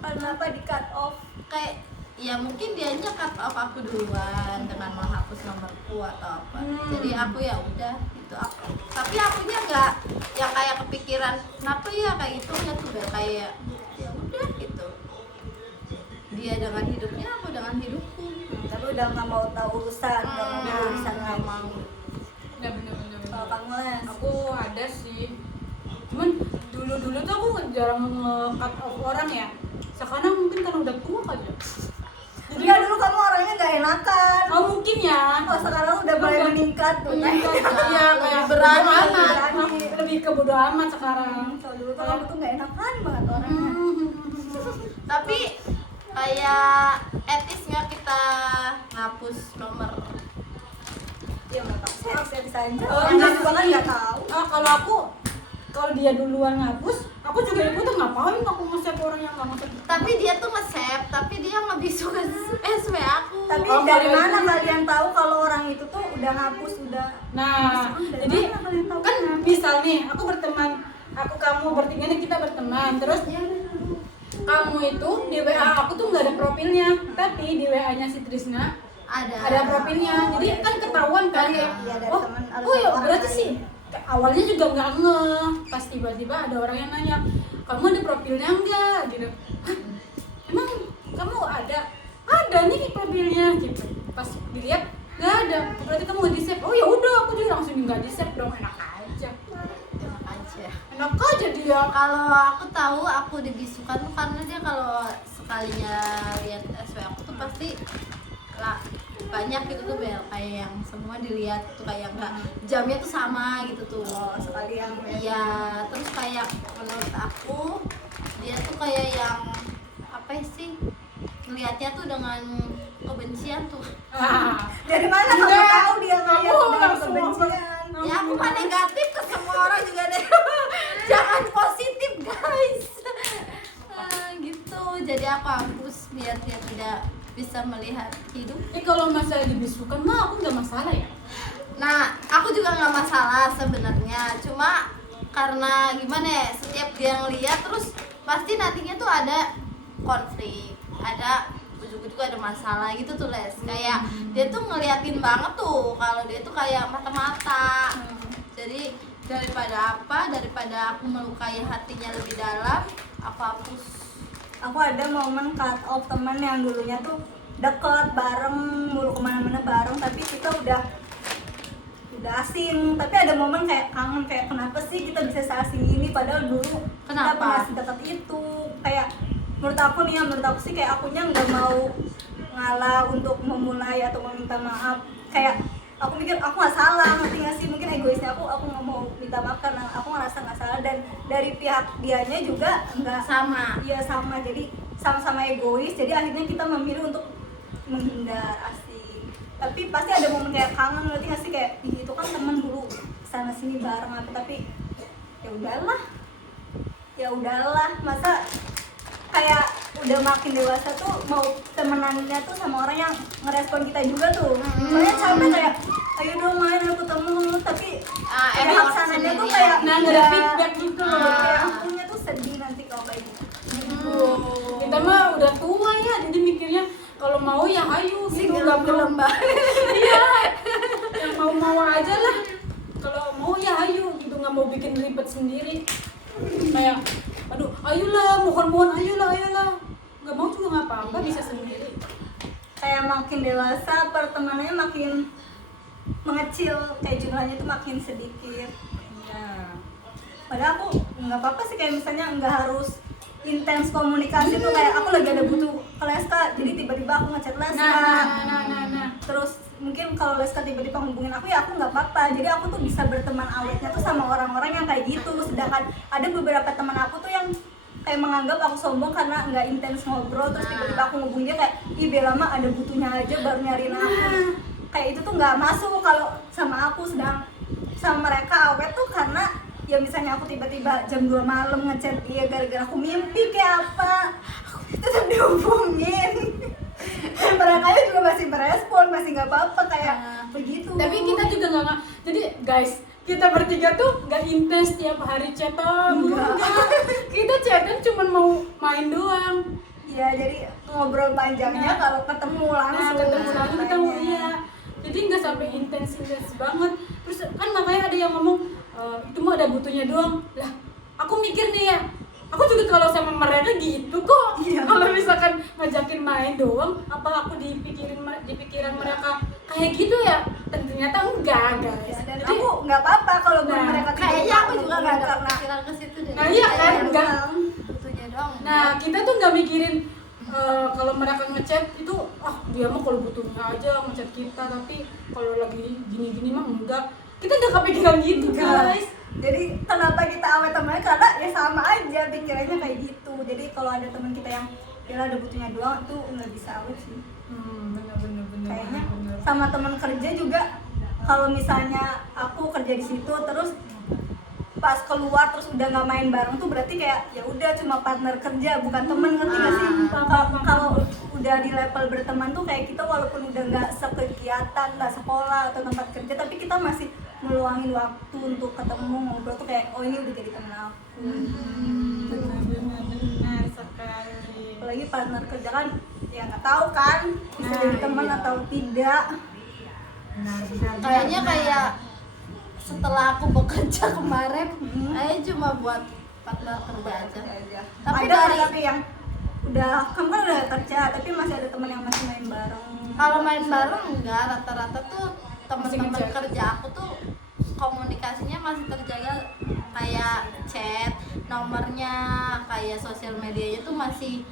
kenapa di cut off? Kayak ya mungkin dianya cut off aku duluan dengan menghapus nomorku atau apa. Jadi aku ya udah gitu aku. Tapi akunya nggak yang kayak kepikiran kenapa ya kayak gitu ya tuh kayak ya udah gitu. Dia dengan hidupnya, aku dengan hidupku. Tapi udah nggak mau tahu urusan, nggak mau tahu urusan Nggak lagi. mau. Udah bener-bener. Kalau kamu Les, Aku ada sih. Cuman dulu-dulu tuh aku jarang nge-cut off orang ya. Sekarang mungkin karena udah tua kali ya. Jadi ya dulu kamu orangnya nggak enakan. oh mungkin ya. Oh sekarang udah mulai meningkat tuh. Iya, kayak berani, bodo amat. berani. Lebih ke bodo amat sekarang. Kalau dulu tuh kamu tuh nggak enakan banget orangnya. Tapi kayak etis nggak kita ngapus nomor? Ya nggak tahu sih, saya bisa aja. Oh, Yang enggak aku bahkan sih. nggak tahu. Kalau dia duluan ngapus, aku juga ikutan ngapain aku nge-save orang yang nggak nge-save. Tapi dia tuh nge-save, tapi dia ngebisu ke SW aku. Tapi Oh, dari kalau mana itu- kalian tahu kalau orang itu tuh udah ngapus, udah Nah, Dari jadi mana kalian tahu? kan misal nih, aku berteman, kamu bertiga nih kita berteman, terus kamu itu di WA aku tuh nggak ada profilnya, tapi di WA-nya si Trisna ada profilnya, jadi kan ketahuan kan ya. Iya, dari Oh, teman, ada oh ya orang berarti lain. sih awalnya juga nggak ngeh, pas tiba-tiba ada orang yang nanya, kamu ada profilnya nggak? Gitu. Hah? Emang kamu ada? Ada nih profilnya gitu. Pas dilihat nggak ada, berarti kamu nggak di save. Oh ya udah, aku juga langsung nggak di save dong, enak aja. Enak aja. Enak aja dia. Kalau aku tahu aku dibisukan tuh karena dia kalau sekalinya lihat SW aku tuh pasti lah banyak gitu tuh Bel, kayak yang semua dilihat tuh kayak enggak jamnya tuh sama gitu tuh. Oh, sekalian. Iya, terus kayak menurut aku dia tuh kayak yang apa sih? Ngelihatnya tuh dengan kebencian tuh. Ah, Dari mana kamu Enggak. tahu dia ngeliat Kamu dengan langsung kebencian? Ya aku mah negatif ke semua orang juga deh. Jangan positif guys. Gitu. Jadi aku hapus biar dia tidak bisa melihat hidup. kalau masalah dibisukan mah aku nggak masalah ya. Nah, aku juga nggak masalah sebenarnya. Cuma karena gimana ya, setiap dia ngeliat terus pasti nantinya tuh ada konflik, ada ujung-ujung ada masalah gitu tuh Les. Kayak dia tuh ngeliatin banget tuh kalau dia tuh kayak mata-mata. Jadi daripada aku melukai hatinya lebih dalam, aku hapus. Aku ada momen cut off temen yang dulunya tuh deket bareng mulu kemana-mana bareng, tapi kita udah asing. Tapi ada momen kayak kangen, kayak kenapa sih kita bisa seasing ini padahal dulu kita Kenapa? pernah sedekat itu. Kayak menurut aku nih ya, menurut aku sih kayak akunya nggak mau ngalah untuk memulai atau meminta maaf. Kayak aku mikir aku nggak salah, ngerti nggak sih? Mungkin egoisnya aku nggak mau minta maaf karena aku ngerasa nggak salah, dan dari pihak dianya juga nggak Sama. iya sama, jadi sama-sama egois, jadi akhirnya kita memilih untuk menghindar asik. Tapi pasti ada momen kayak kangen, ngerti nggak sih? Kayak "Ih, itu kan temen dulu sana sini bareng apa," tapi ya udahlah masa kayak udah makin dewasa tuh mau temenannya tuh sama orang yang ngerespon kita juga tuh. Soalnya capek kayak ayo dong main aku ketemu, tapi kayak effort sananya tuh sendiri kayak ya. Nah, nggak ada feedback gitu loh. kayak akunya tuh sedih nanti kalau kayak gitu. Kita mah udah tua ya, jadi mikirnya kalau mau mau ya ayo Si gitu, nggak perlu gelem-gelem banget. iya yang mau aja lah, kalau mau ya ayo gitu, nggak mau bikin ribet sendiri kayak aduh ayolah mohon ayolah nggak mau juga nggak apa-apa, bisa sendiri. Kayak makin dewasa pertemanannya makin mengecil, kayak jumlahnya tuh makin sedikit. Ya. Padahal aku nggak apa-apa sih, kayak misalnya nggak harus intens komunikasi tuh, kayak aku lagi ada butuh ke Leska, jadi tiba-tiba aku ngechat Leska. Nah. Terus mungkin kalau Leska tiba-tiba hubungin aku, ya aku nggak apa-apa. Jadi aku tuh bisa berteman awetnya tuh sama orang-orang yang kayak gitu. Sedangkan ada beberapa teman aku tuh yang kayak menganggap aku sombong karena nggak intens ngobrol, terus tiba-tiba aku ngubungin dia kayak ih Bella mah ada butuhnya aja baru nyariin aku. Kayak itu tuh nggak masuk kalau sama aku. Sedang sama mereka awet tuh karena ya misalnya aku tiba-tiba jam 2 malam ngechat dia gara-gara aku mimpi kayak apa, aku tetap dihubungin. Dan mereka juga masih berespon, masih nggak apa-apa kayak begitu. Tapi kita juga nggak, jadi guys kita bertiga tuh nggak intens tiap hari chatan, enggak. Kita chatan cuma mau main doang. ya jadi ngobrol panjangnya kalau ketemu langsung. Ketemu lagi kita tanya. iya. Jadi nggak sampai intens banget. Terus kan makanya ada yang ngomong itu mah ada butuhnya doang. Lah, aku mikir nih ya, aku juga kalau sama mereka gitu kok. Iya. Kalau misalkan ngajakin main doang, apa aku di pikiran mereka kayak gitu ya? Ternyata enggak, guys. Ya, dan Jadi, aku nggak apa-apa kalau Nah, mereka Kayaknya aku juga nggak ada karena pikiran ke situ deh. Nah, iya kan? Enggak. Butuhnya doang. Nah, kita tuh nggak mikirin kalau mereka ngechat itu, dia mah kalau butuhnya aja ngechat kita, tapi kalau lagi gini-gini mah enggak. Kita udah kepikiran gitu, Enggak. guys. Jadi kenapa kita awet temennya, karena ya sama aja pikirannya kayak gitu. Jadi kalau ada teman kita yang dia ada butuhnya doang, itu nggak bisa awet sih. Bener. Kayaknya sama teman kerja juga, kalau misalnya aku kerja di situ terus pas keluar terus udah nggak main bareng tuh berarti kayak ya udah cuma partner kerja bukan temen, ngerti nggak sih? Kalau udah di level berteman tuh kayak kita walaupun udah nggak sekegiatan, nggak sekolah atau tempat kerja, tapi kita masih meluangin waktu untuk ketemu ngobrol tuh kayak oh ini udah jadi temen aku. Benar sekali. Apalagi partner kerja kan ya nggak tahu kan bisa Nah, jadi teman iya. atau tidak. Benar. Kayaknya kayak setelah aku bekerja kemarin, kayaknya cuma buat partner kerja aja. Tapi Ada dari tapi yang udah kamu kan udah kerja tapi masih ada teman yang masih main bareng. kalau main bareng enggak, rata-rata tuh teman-teman Masih ngechat. kerja aku tuh komunikasinya masih terjaga, kayak chat, nomornya, kayak sosial medianya tuh masih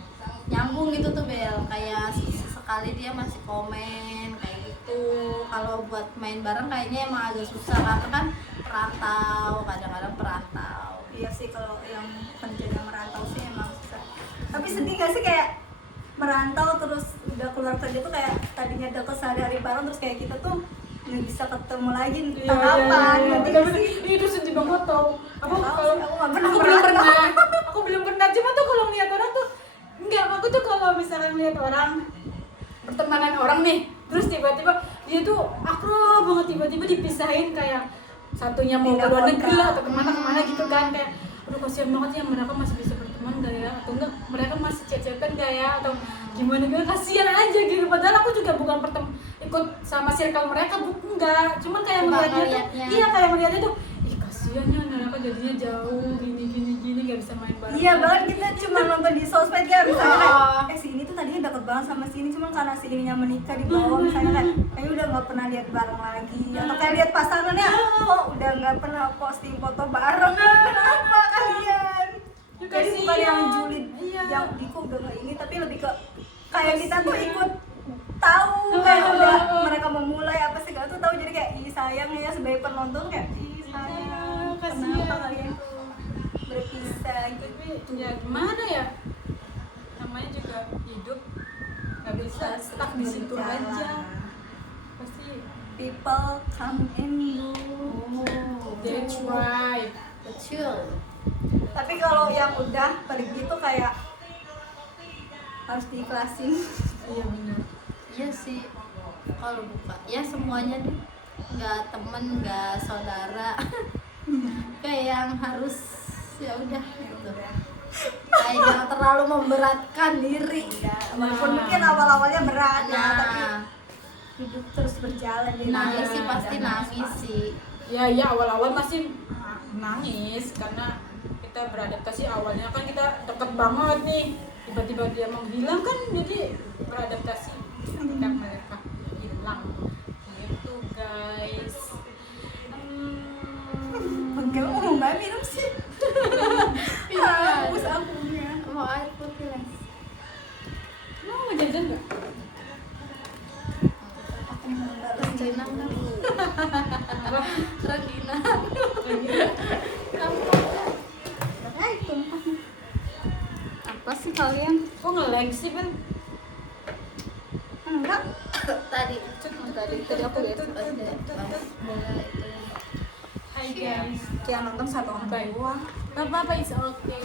nyambung gitu tuh Bel. Kayak sekali dia masih komen kayak gitu. Kalau buat main bareng kayaknya emang agak susah karena kan perantau, kadang-kadang perantau. Iya sih kalau yang kerjanya merantau sih emang susah. Tapi sedih gak sih kayak merantau terus udah keluar kerja tuh kayak tadinya udah kesehari bareng terus kayak kita tuh nggak bisa ketemu lagi entah kapan. Ngerti gak sih? Itu sedih banget tau. Aku Nggak tahu kalau sih, aku nggak pernah aku belum merantau. pernah. Aku belum pernah. Cuma tuh kalau ngeliat orang tuh enggak. Aku tuh kalau misalnya ngeliat orang pertemanan orang nih, terus tiba-tiba dia tuh akrab banget, tiba-tiba dipisahin kayak satunya mau ke Pindah luar negeri kota. lah atau kemana gitu kan, kayak aduh kasihan banget ya, mereka masih bisa berteman gak ya, atau enggak mereka masih chat-chatan gak ya, atau gimana gitu, kasihan aja gitu. Padahal aku juga bukan ikut sama circle mereka, enggak, cuman kayak Cuma melihatnya tuh, ngeliatnya. iya kayak melihatnya tuh, ih kasihan ya mereka jadinya jauh gini gak bisa main bareng. Iya banget, kita cuma nonton di sosmed kan misalnya Oh. kayak si ini tuh tadinya deket banget sama si ini, cuman karena si ininya menikah di bawah misalnya kayak udah nggak pernah lihat bareng lagi, atau kayak lihat pasangannya oh udah nggak pernah posting foto bareng. Kenapa kalian? Ya, Jadi bukan kasihan. yang julid Iya. yang Diko udah nggak ini, tapi lebih ke kayak kita tuh ikut tahu kayak udah mereka memulai apa sih tuh tahu, jadi kayak ih sayang ya sebagai penonton kayak ih sayang Kasihan. kenapa kalian tuh berpisah gitu. Tapi ya gimana ya, namanya juga hidup, nggak bisa stuck di situ Berjalan. aja, pasti People come and go. that's right. Betul. Tapi kalau yang udah pergi tuh kayak harus diikhlasin. Iya benar. Iya sih, kalau buka ya semuanya deh, nggak temen nggak saudara kayak yang harus ya udah gitu. Kayak jangan terlalu memberatkan diri. Ya, walaupun mungkin awal-awalnya berat ya, tapi Nah, hidup terus berjalan. Jadi nangis sih ada pasti nangis sih. Ya awal-awal masih nangis karena kita beradaptasi. Awalnya kan kita deket banget nih, tiba-tiba dia menghilang kan, jadi beradaptasi ketika mereka hilang gitu guys. Pegel mau mbak minum sih. Haus akunya. Mau air putih Les. Mau jajan nggak? Aku mau balas Rengginang kan? Apa? Rengginang. Kamu tumpah. Apa sih kalian? Kok nge-lag sih Ben? Enggak. tadi Tadi aku lihat. pas deh, pas bola itu. Hai guys. Yang nonton satu orang Baik. doang. Gak apa-apa, it's okay.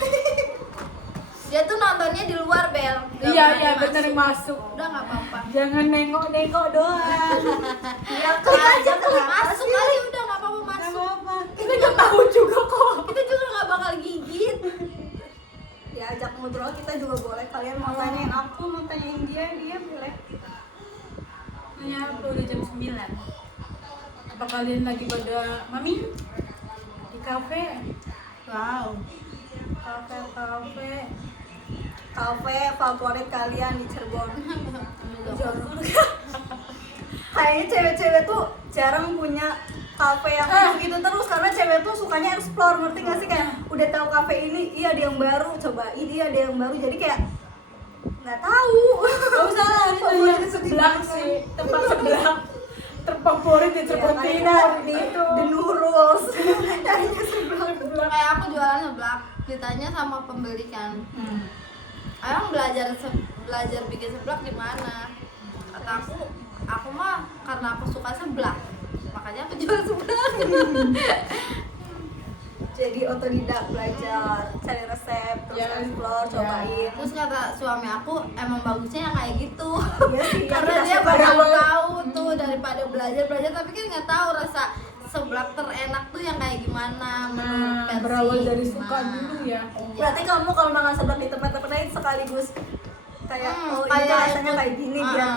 Dia tuh nontonnya di luar Bel. Nggak Iya berani bener masuk. Udah nggak apa-apa. Jangan nengok-nengok doang. Ya klik aja Masuk kali udah nggak apa-apa Gak masuk. apa-apa. Kita nggak tahu juga kok. Kita juga nggak bakal gigit. Ya ajak ngobrol kita juga boleh. Kalian mau tanyain aku, mau tanyain dia boleh. Ya, udah jam 9. Apa kalian lagi pada mami di kafe? Wow. Kafe favorit kalian di Cirebon. Jangan. Kayaknya cewek-cewek tuh jarang punya kafe yang gitu terus, karena cewek tuh sukanya explore, ngerti gak sih? Kayak udah tahu kafe ini, iya ada yang baru, cobain, iya ada yang baru, jadi kayak nggak tahu. Gak usah lah, itu Favorit yang itu di sebelah mana? sih, tempat sebelah terfavorit di Cirebon Ya, Timur di gitu. The Nurul. Carinya sebelah. Kayak aku jualan seblak, ditanya sama pembeli kan, Ayang belajar bikin seblak di mana? Kata aku mah karena aku suka seblak, makanya aku jual seblak. Jadi otodidak, belajar, cari resep, terus Ya, explore, ya. cobain. Terus kata suami aku emang bagusnya yang kayak gitu. Iya sih, Karena kita dia suka baru berawal- tahu tuh daripada belajar tapi kan nggak tahu rasa seblak terenak tuh yang kayak gimana menurut Nah, versi berawal dari gimana. suka dulu ya. Iya. Berarti kamu kalau makan seblak di tempat-tempat lain sekaligus kayak oh ini tuh rasanya kayak gini dia,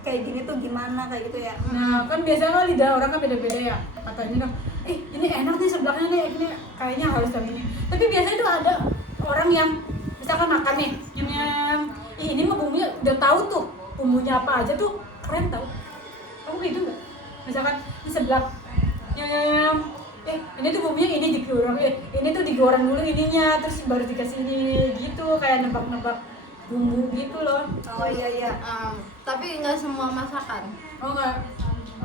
kayak gini tuh gimana kayak gitu ya. Nah, kan biasanya lidah orang kan beda-beda ya. Katanya kan, ini enak nih seblaknya nih, ini kayaknya harus yang ini. Tapi biasanya tuh ada orang yang misalkan makan nih, ini mah bumbunya udah tahu tuh bumbunya apa aja tuh, keren tau. Kamu gitu nggak? Misalkan ini seblak, ini tuh bumbunya ini digoreng, ini tuh digoreng dulu ininya, terus baru dikasih ini gitu, kayak nebak-nebak bumbu gitu loh. Oh iya. Tapi nggak semua masakan. Oh enggak,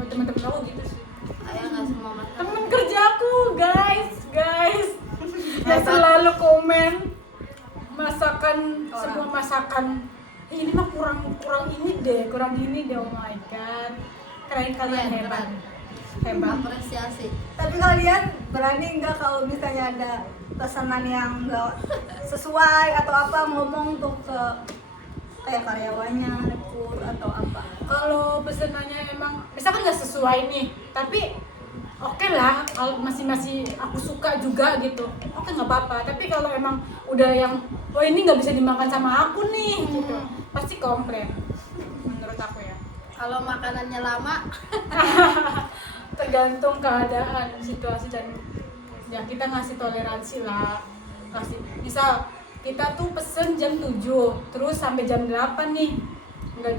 teman-teman kamu gitu sih. Ayah nggak semua masakan. Temen kerjaku guys yang selalu komen masakan sebuah masakan, ini mah kurang ini deh, oh my god, keren kalian, hebat. Apresiasi. Tapi kalian berani nggak kalau misalnya ada pesanan yang nggak sesuai atau apa, ngomong tuh ke kayak karyawannya, rekur atau apa? Kalau pesenannya emang misalkan nggak sesuai nih, tapi oke lah, kalau masih aku suka juga gitu, oke nggak apa-apa. Tapi kalau emang udah yang wah ini nggak bisa dimakan sama aku nih gitu, pasti komplain menurut aku ya. Kalau makanannya lama, Tergantung keadaan, situasi, dan ya kita ngasih toleransi lah. Misal kita tuh pesen jam 7 terus sampai jam 8 nih nggak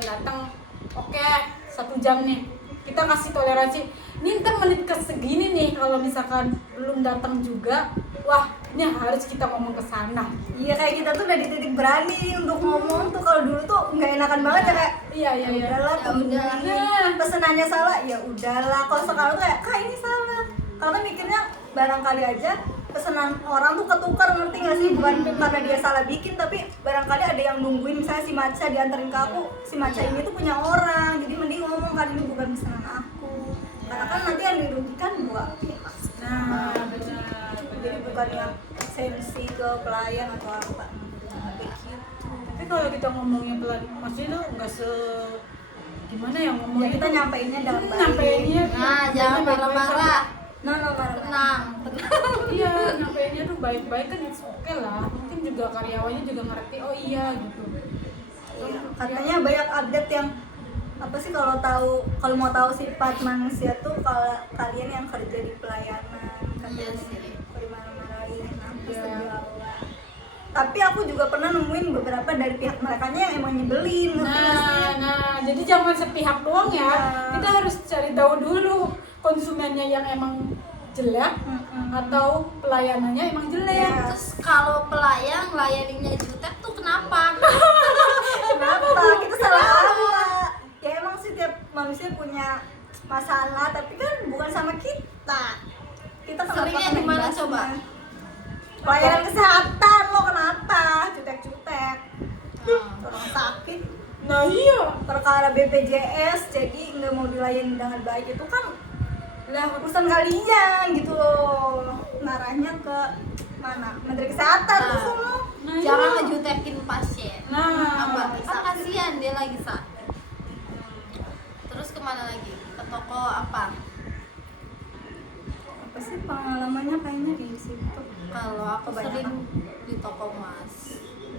datang, oke 1 jam nih kita kasih toleransi, ini ntar menit ke segini nih, kalau misalkan belum datang juga, wah ini harus kita ngomong ke sana. Iya, kayak kita tuh udah di titik berani untuk ngomong tuh. Kalau dulu tuh nggak enakan banget ya, kayak Iya udahlah, Ya udah. pesenannya salah ya udahlah. Kalau sekarang tuh kayak kak ini salah, karena mikirnya barangkali aja pesanan orang tuh ketukar, ngerti nggak sih? Bukan karena dia salah bikin, tapi barangkali ada yang nungguin, misalnya si Maca dianterin ke aku, si Maca ini tuh punya orang, jadi mending ngomong kan ini bukan pesanan aku, karena kan nanti yang dirugikan dua pihak. Nah benar. Jadi bukan yang sensi ke pelayan atau apa. Tapi kalau kita ngomongnya pelan, maksudnya tuh nggak gimana ya Ya ngomongnya kita tuh, nyampeinnya dalam baik. nyampeinnya nah jangan marah-marah. tenang. Iya, nyampeinnya tuh baik-baik kan it's okay lah. Mungkin juga karyawannya juga ngerti, oh iya gitu. Iya, katanya banyak update yang apa sih, kalau mau tahu sifat manusia tuh kalau kalian yang kerja di pelayanan Iya katanya sih. di mana-manain apa Iya. segala. Tapi aku juga pernah nemuin beberapa dari pihak mereka yang emang nyebelin, ngerti nggak sih? Nah, jadi jangan sepihak doang ya. Iya. Kita harus cari tahu dulu konsumennya yang emang jelek atau pelayanannya emang jelek. Iya. Terus kalau pelayan layaninya jutek tuh kenapa? Kenapa? Kita salah apa? Ya emang sih tiap manusia punya masalah, tapi kan bukan sama kita. Kita kenapa Seringnya kena di mana imbasnya? coba? Pelayanan kesehatan lo kenapa? Jutek-jutek. Hmm. Orang sakit Nah iya. perkara BPJS jadi nggak mau dilayani dengan baik, itu kan lah urusan kalian gitu loh. Narahnya ke mana? Menteri Kesehatan tuh semua. Nah, Jangan iya. ngejutekin pasien. Nah, Apa? Kan kasihan dia lagi sakit. Terus kemana lagi? Ke toko apa? Apa sih pengalamannya kayaknya di situ? Kalau aku Kebanyakan. sering di toko emas.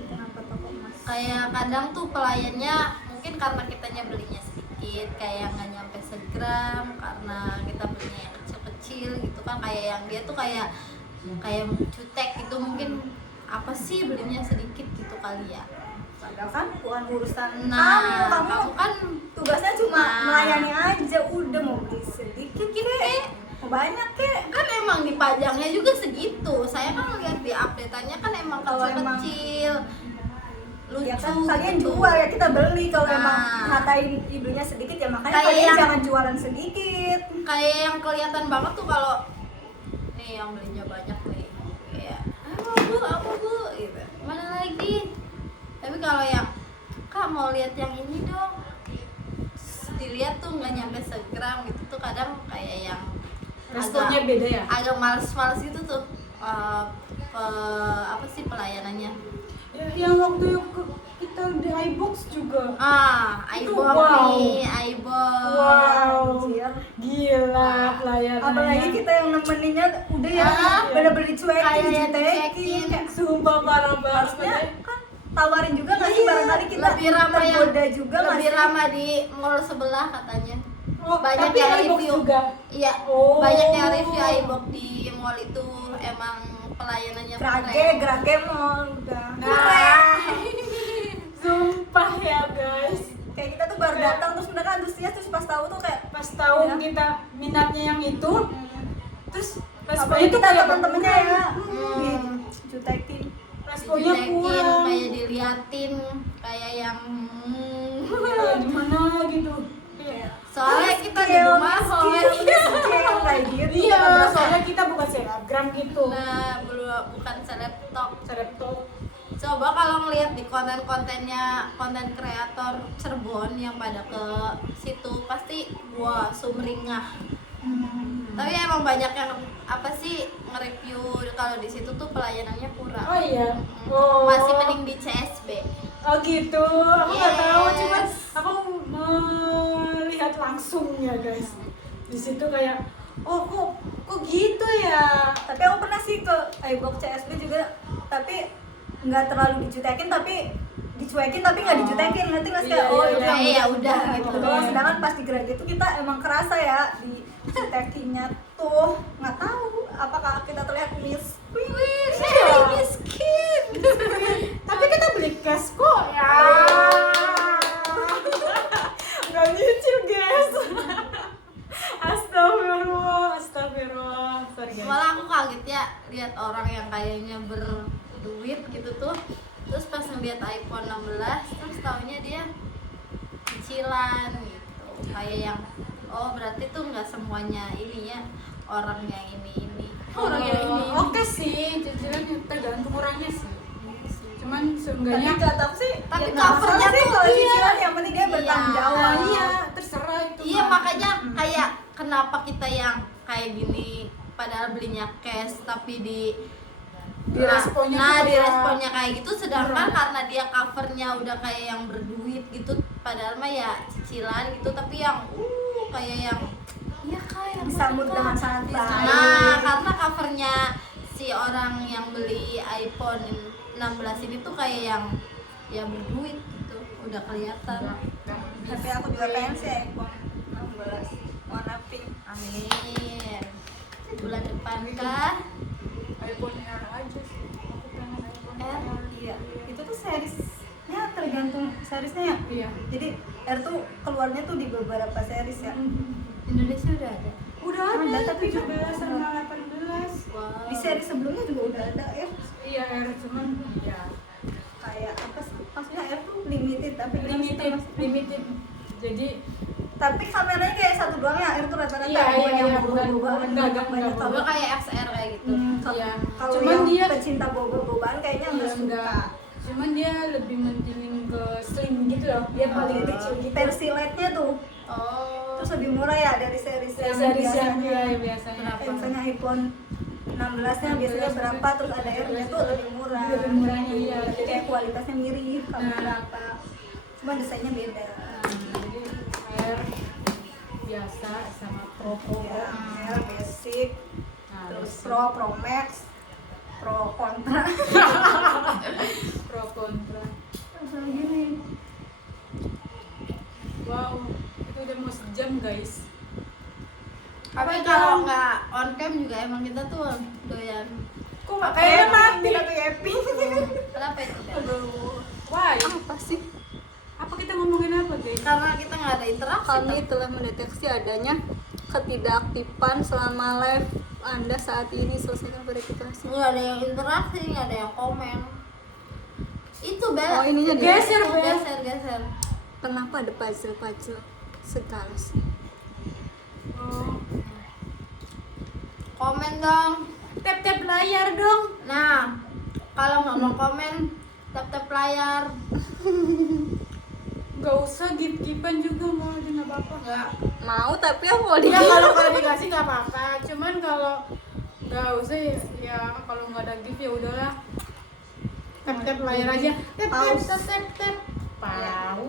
Kenapa toko emas? Kayak kadang tuh pelayannya mungkin karena kitanya belinya sedikit, kayak nggak nyampe segram, karena kita belinya yang kecil-kecil gitu kan, kayak yang dia tuh kayak jutek gitu, mungkin apa sih belinya sedikit gitu kali ya. Padahal kan bukan urusan Nah, kamu kamu kan tugasnya cuma Nah. melayani aja, udah mau beli sedikit kek, mau banyak kek. kan emang dipajangnya juga segitu. Saya kan lihat di update-annya kan emang Kalau emang- kecil-kecil. Lucu. Ya kan kalian gitu. jual ya, kita beli. Kalau Nah. emang ngatain ibunya sedikit ya makanya Kayak kalian yang- jangan jualan sedikit. Kayak yang kelihatan banget tuh kalau nih yang belinya banyak nih, kayak apa bu gitu, mana lagi. Tapi kalau yang kak mau lihat yang ini dong, dilihat tuh nggak nyampe segram gitu tuh, kadang kayak yang responnya beda ya. agak males-males itu tuh apa sih pelayanannya. Yang waktu kita di iBox juga. iBox wow. nih, iBox. Wow. Anjir. Gila pelayanannya. Apalagi kita yang nemeninnya udah ya bener-bener dicuekin, Kayak dijutekin. dicuekin. Sumpah parah banget. Harusnya kan tawarin juga nggak sih, Iya, barangkali kita lebih ramah yang tergoda juga nggak lebih sih? ramah di mall sebelah katanya. Oh, Banyak tapi yang iBox review. juga. Iya, Oh. banyak yang review iBox di mall itu emang pelayanannya Gerage mall udah. Nah. Sumpah ya guys. Kayak kita tuh baru datang terus mereka antusias, terus pas tahu tuh kayak Pas tahu Ya. kita minatnya yang itu, terus responnya apalagi tuh kita kayak teman-temannya ya Hmm. dijutekin. responnya dicekin, kurang. kayak diliatin, kayak yang Kayak gimana gitu. Kayak, soalnya kita di skill, rumah skill kayak gitu. Iya, Berasa- soalnya kita bukan selebgram gitu. nah belum bukan selebtok. Selebgram. Coba kalau ngeliat di konten-kontennya konten kreator Cirebon yang pada ke situ pasti wah sumringah. Tapi emang banyak yang apa sih nge-review kalau di situ tuh pelayanannya kurang. Oh iya. Oh. Masih mending di CSB. Oh gitu. Aku nggak tahu, Yes. cuman aku melihat langsung ya guys. Di situ kayak, oh kok gitu ya. Tapi aku pernah sih ke iBox CSB juga, tapi nggak terlalu dijutekin, tapi dicuekin tapi nggak dijutekin, ngerti nggak sih? Iya, Oh iya, udah, iya. Ya udah, gitu gitu. doang. Sedangkan pas di Gerage itu kita emang kerasa ya dijutekinnya tuh, nggak tahu apakah kita terlihat miskin. Very miskin. Tapi kita beli cash kok ya. Nggak nyicil guys. Astagfirullah, astagfirullah. Sorry guys. Malah aku kaget ya lihat orang yang kayaknya berduit gitu tuh, terus pas ngeliat iPhone 16 terus taunya dia cicilan gitu, kayak yang oh berarti tuh nggak semuanya ini ya orang yang ini Orang yang ini. Oke sih, cicilan tergantung orangnya sih. Cuman Tapi seenggaknya nggak tahu sih. Tapi ya nggak covernya masalah sih tuh kalau iya. cicilan, yang penting dia Iya. bertanggung jawab. nah, iya, terserah itu. iya mah. makanya kayak kenapa kita yang kayak gini padahal belinya cash tapi di Diresponnya nah tuh diresponnya kayak gitu, sedangkan Kurang. karena dia covernya udah kayak yang berduit gitu padahal mah ya cicilan gitu, tapi yang kayak yang iya disambut dengan santai. Nah, karena covernya si orang yang beli iPhone 16 ini tuh kayak yang ya berduit gitu, udah kelihatan. Tapi aku juga pengen sih iPhone 16 warna pink. Amin. Bulan depan kah? iPhone Air aja sih. Aku pengen iPhone Air? Iya, itu tuh seriesnya tergantung seriesnya ya. Iya. Jadi R tuh keluarnya tuh di beberapa series ya. Indonesia udah ada. Udah Ada, ada tapi 17 sama 18. Wow. Di seri sebelumnya juga udah ada ya. Iya, Air cuman ya Kayak apa sih? Maksudnya R tuh limited tapi dia masih limited, termasuk- limited. Jadi Tapi kameranya kayak satu doang ya. R tuh rata-rata Iya, bukan iya, yang iya, boba-bobaan, enggak, banyak banyak enggak, Gua kalau kayak XR kayak gitu. Iya. kalau Cuman yang dia pecinta boba-bobaan kayaknya iya, nggak suka. enggak. Cuman dia lebih mentingin ke slim gitu loh. Dia paling kecil gitu. Versi lite-nya tuh Oh. terus lebih murah ya dari series yang Series yang biasanya. ya, biasanya. Misalnya iPhone 16-nya biasanya berapa, terus ada R-nya tuh lebih murah. Lebih murahnya, iya. Jadi kayak kualitasnya mirip, kamera Nah. apa. Cuma desainnya beda. Jadi Air biasa sama Pro. Ya, R basic, Nah, terus basic. Pro Max, Pro Kontra. Pro kontra. Gini. Wow, itu udah mau sejam guys. Tapi kalau nggak on cam juga emang kita tuh doyan. Kok Kayaknya mati tapi happy. Kenapa itu? Bel? Aduh, why? Apa sih? Apa kita ngomongin apa guys? Karena kita nggak ada interaksi. Kami telah mendeteksi adanya ketidakaktifan selama live Anda saat ini. Selesaikan verifikasi. Nggak ada yang interaksi, nggak ada yang komen. Itu Bel. Oh, ininya dia. Geser, Bel. Geser. Kenapa ada puzzle segala sih? Oh, Komen dong. tap layar dong. Nah, kalau nggak mau komen, tap layar. Gak usah gip-gipan juga mau aja nggak apa-apa. Nggak. Mau tapi aku mau Ya kalau dikasih nggak apa-apa. Cuman kalau nggak usah ya kalau nggak ada gift ya udahlah. Tap layar aja. Tap. Pau.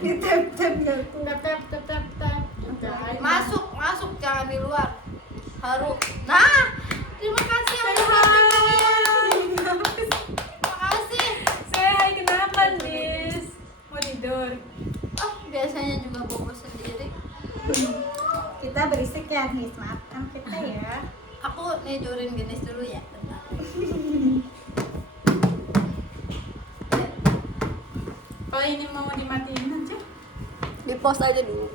di tap gitu. Tap. Udah aja. Masuk, jangan di luar. Haru. Nah, terima kasih yang udah datang kalian. Terima kasih. Saya hai kenapa, Nis? Mau tidur. Oh, biasanya juga bobo sendiri. Kita berisik ya nih, maafkan kita ya. Aku tidurin Genis dulu ya. Bentar. Kalau ini mau dimatiin aja. Di post aja dulu.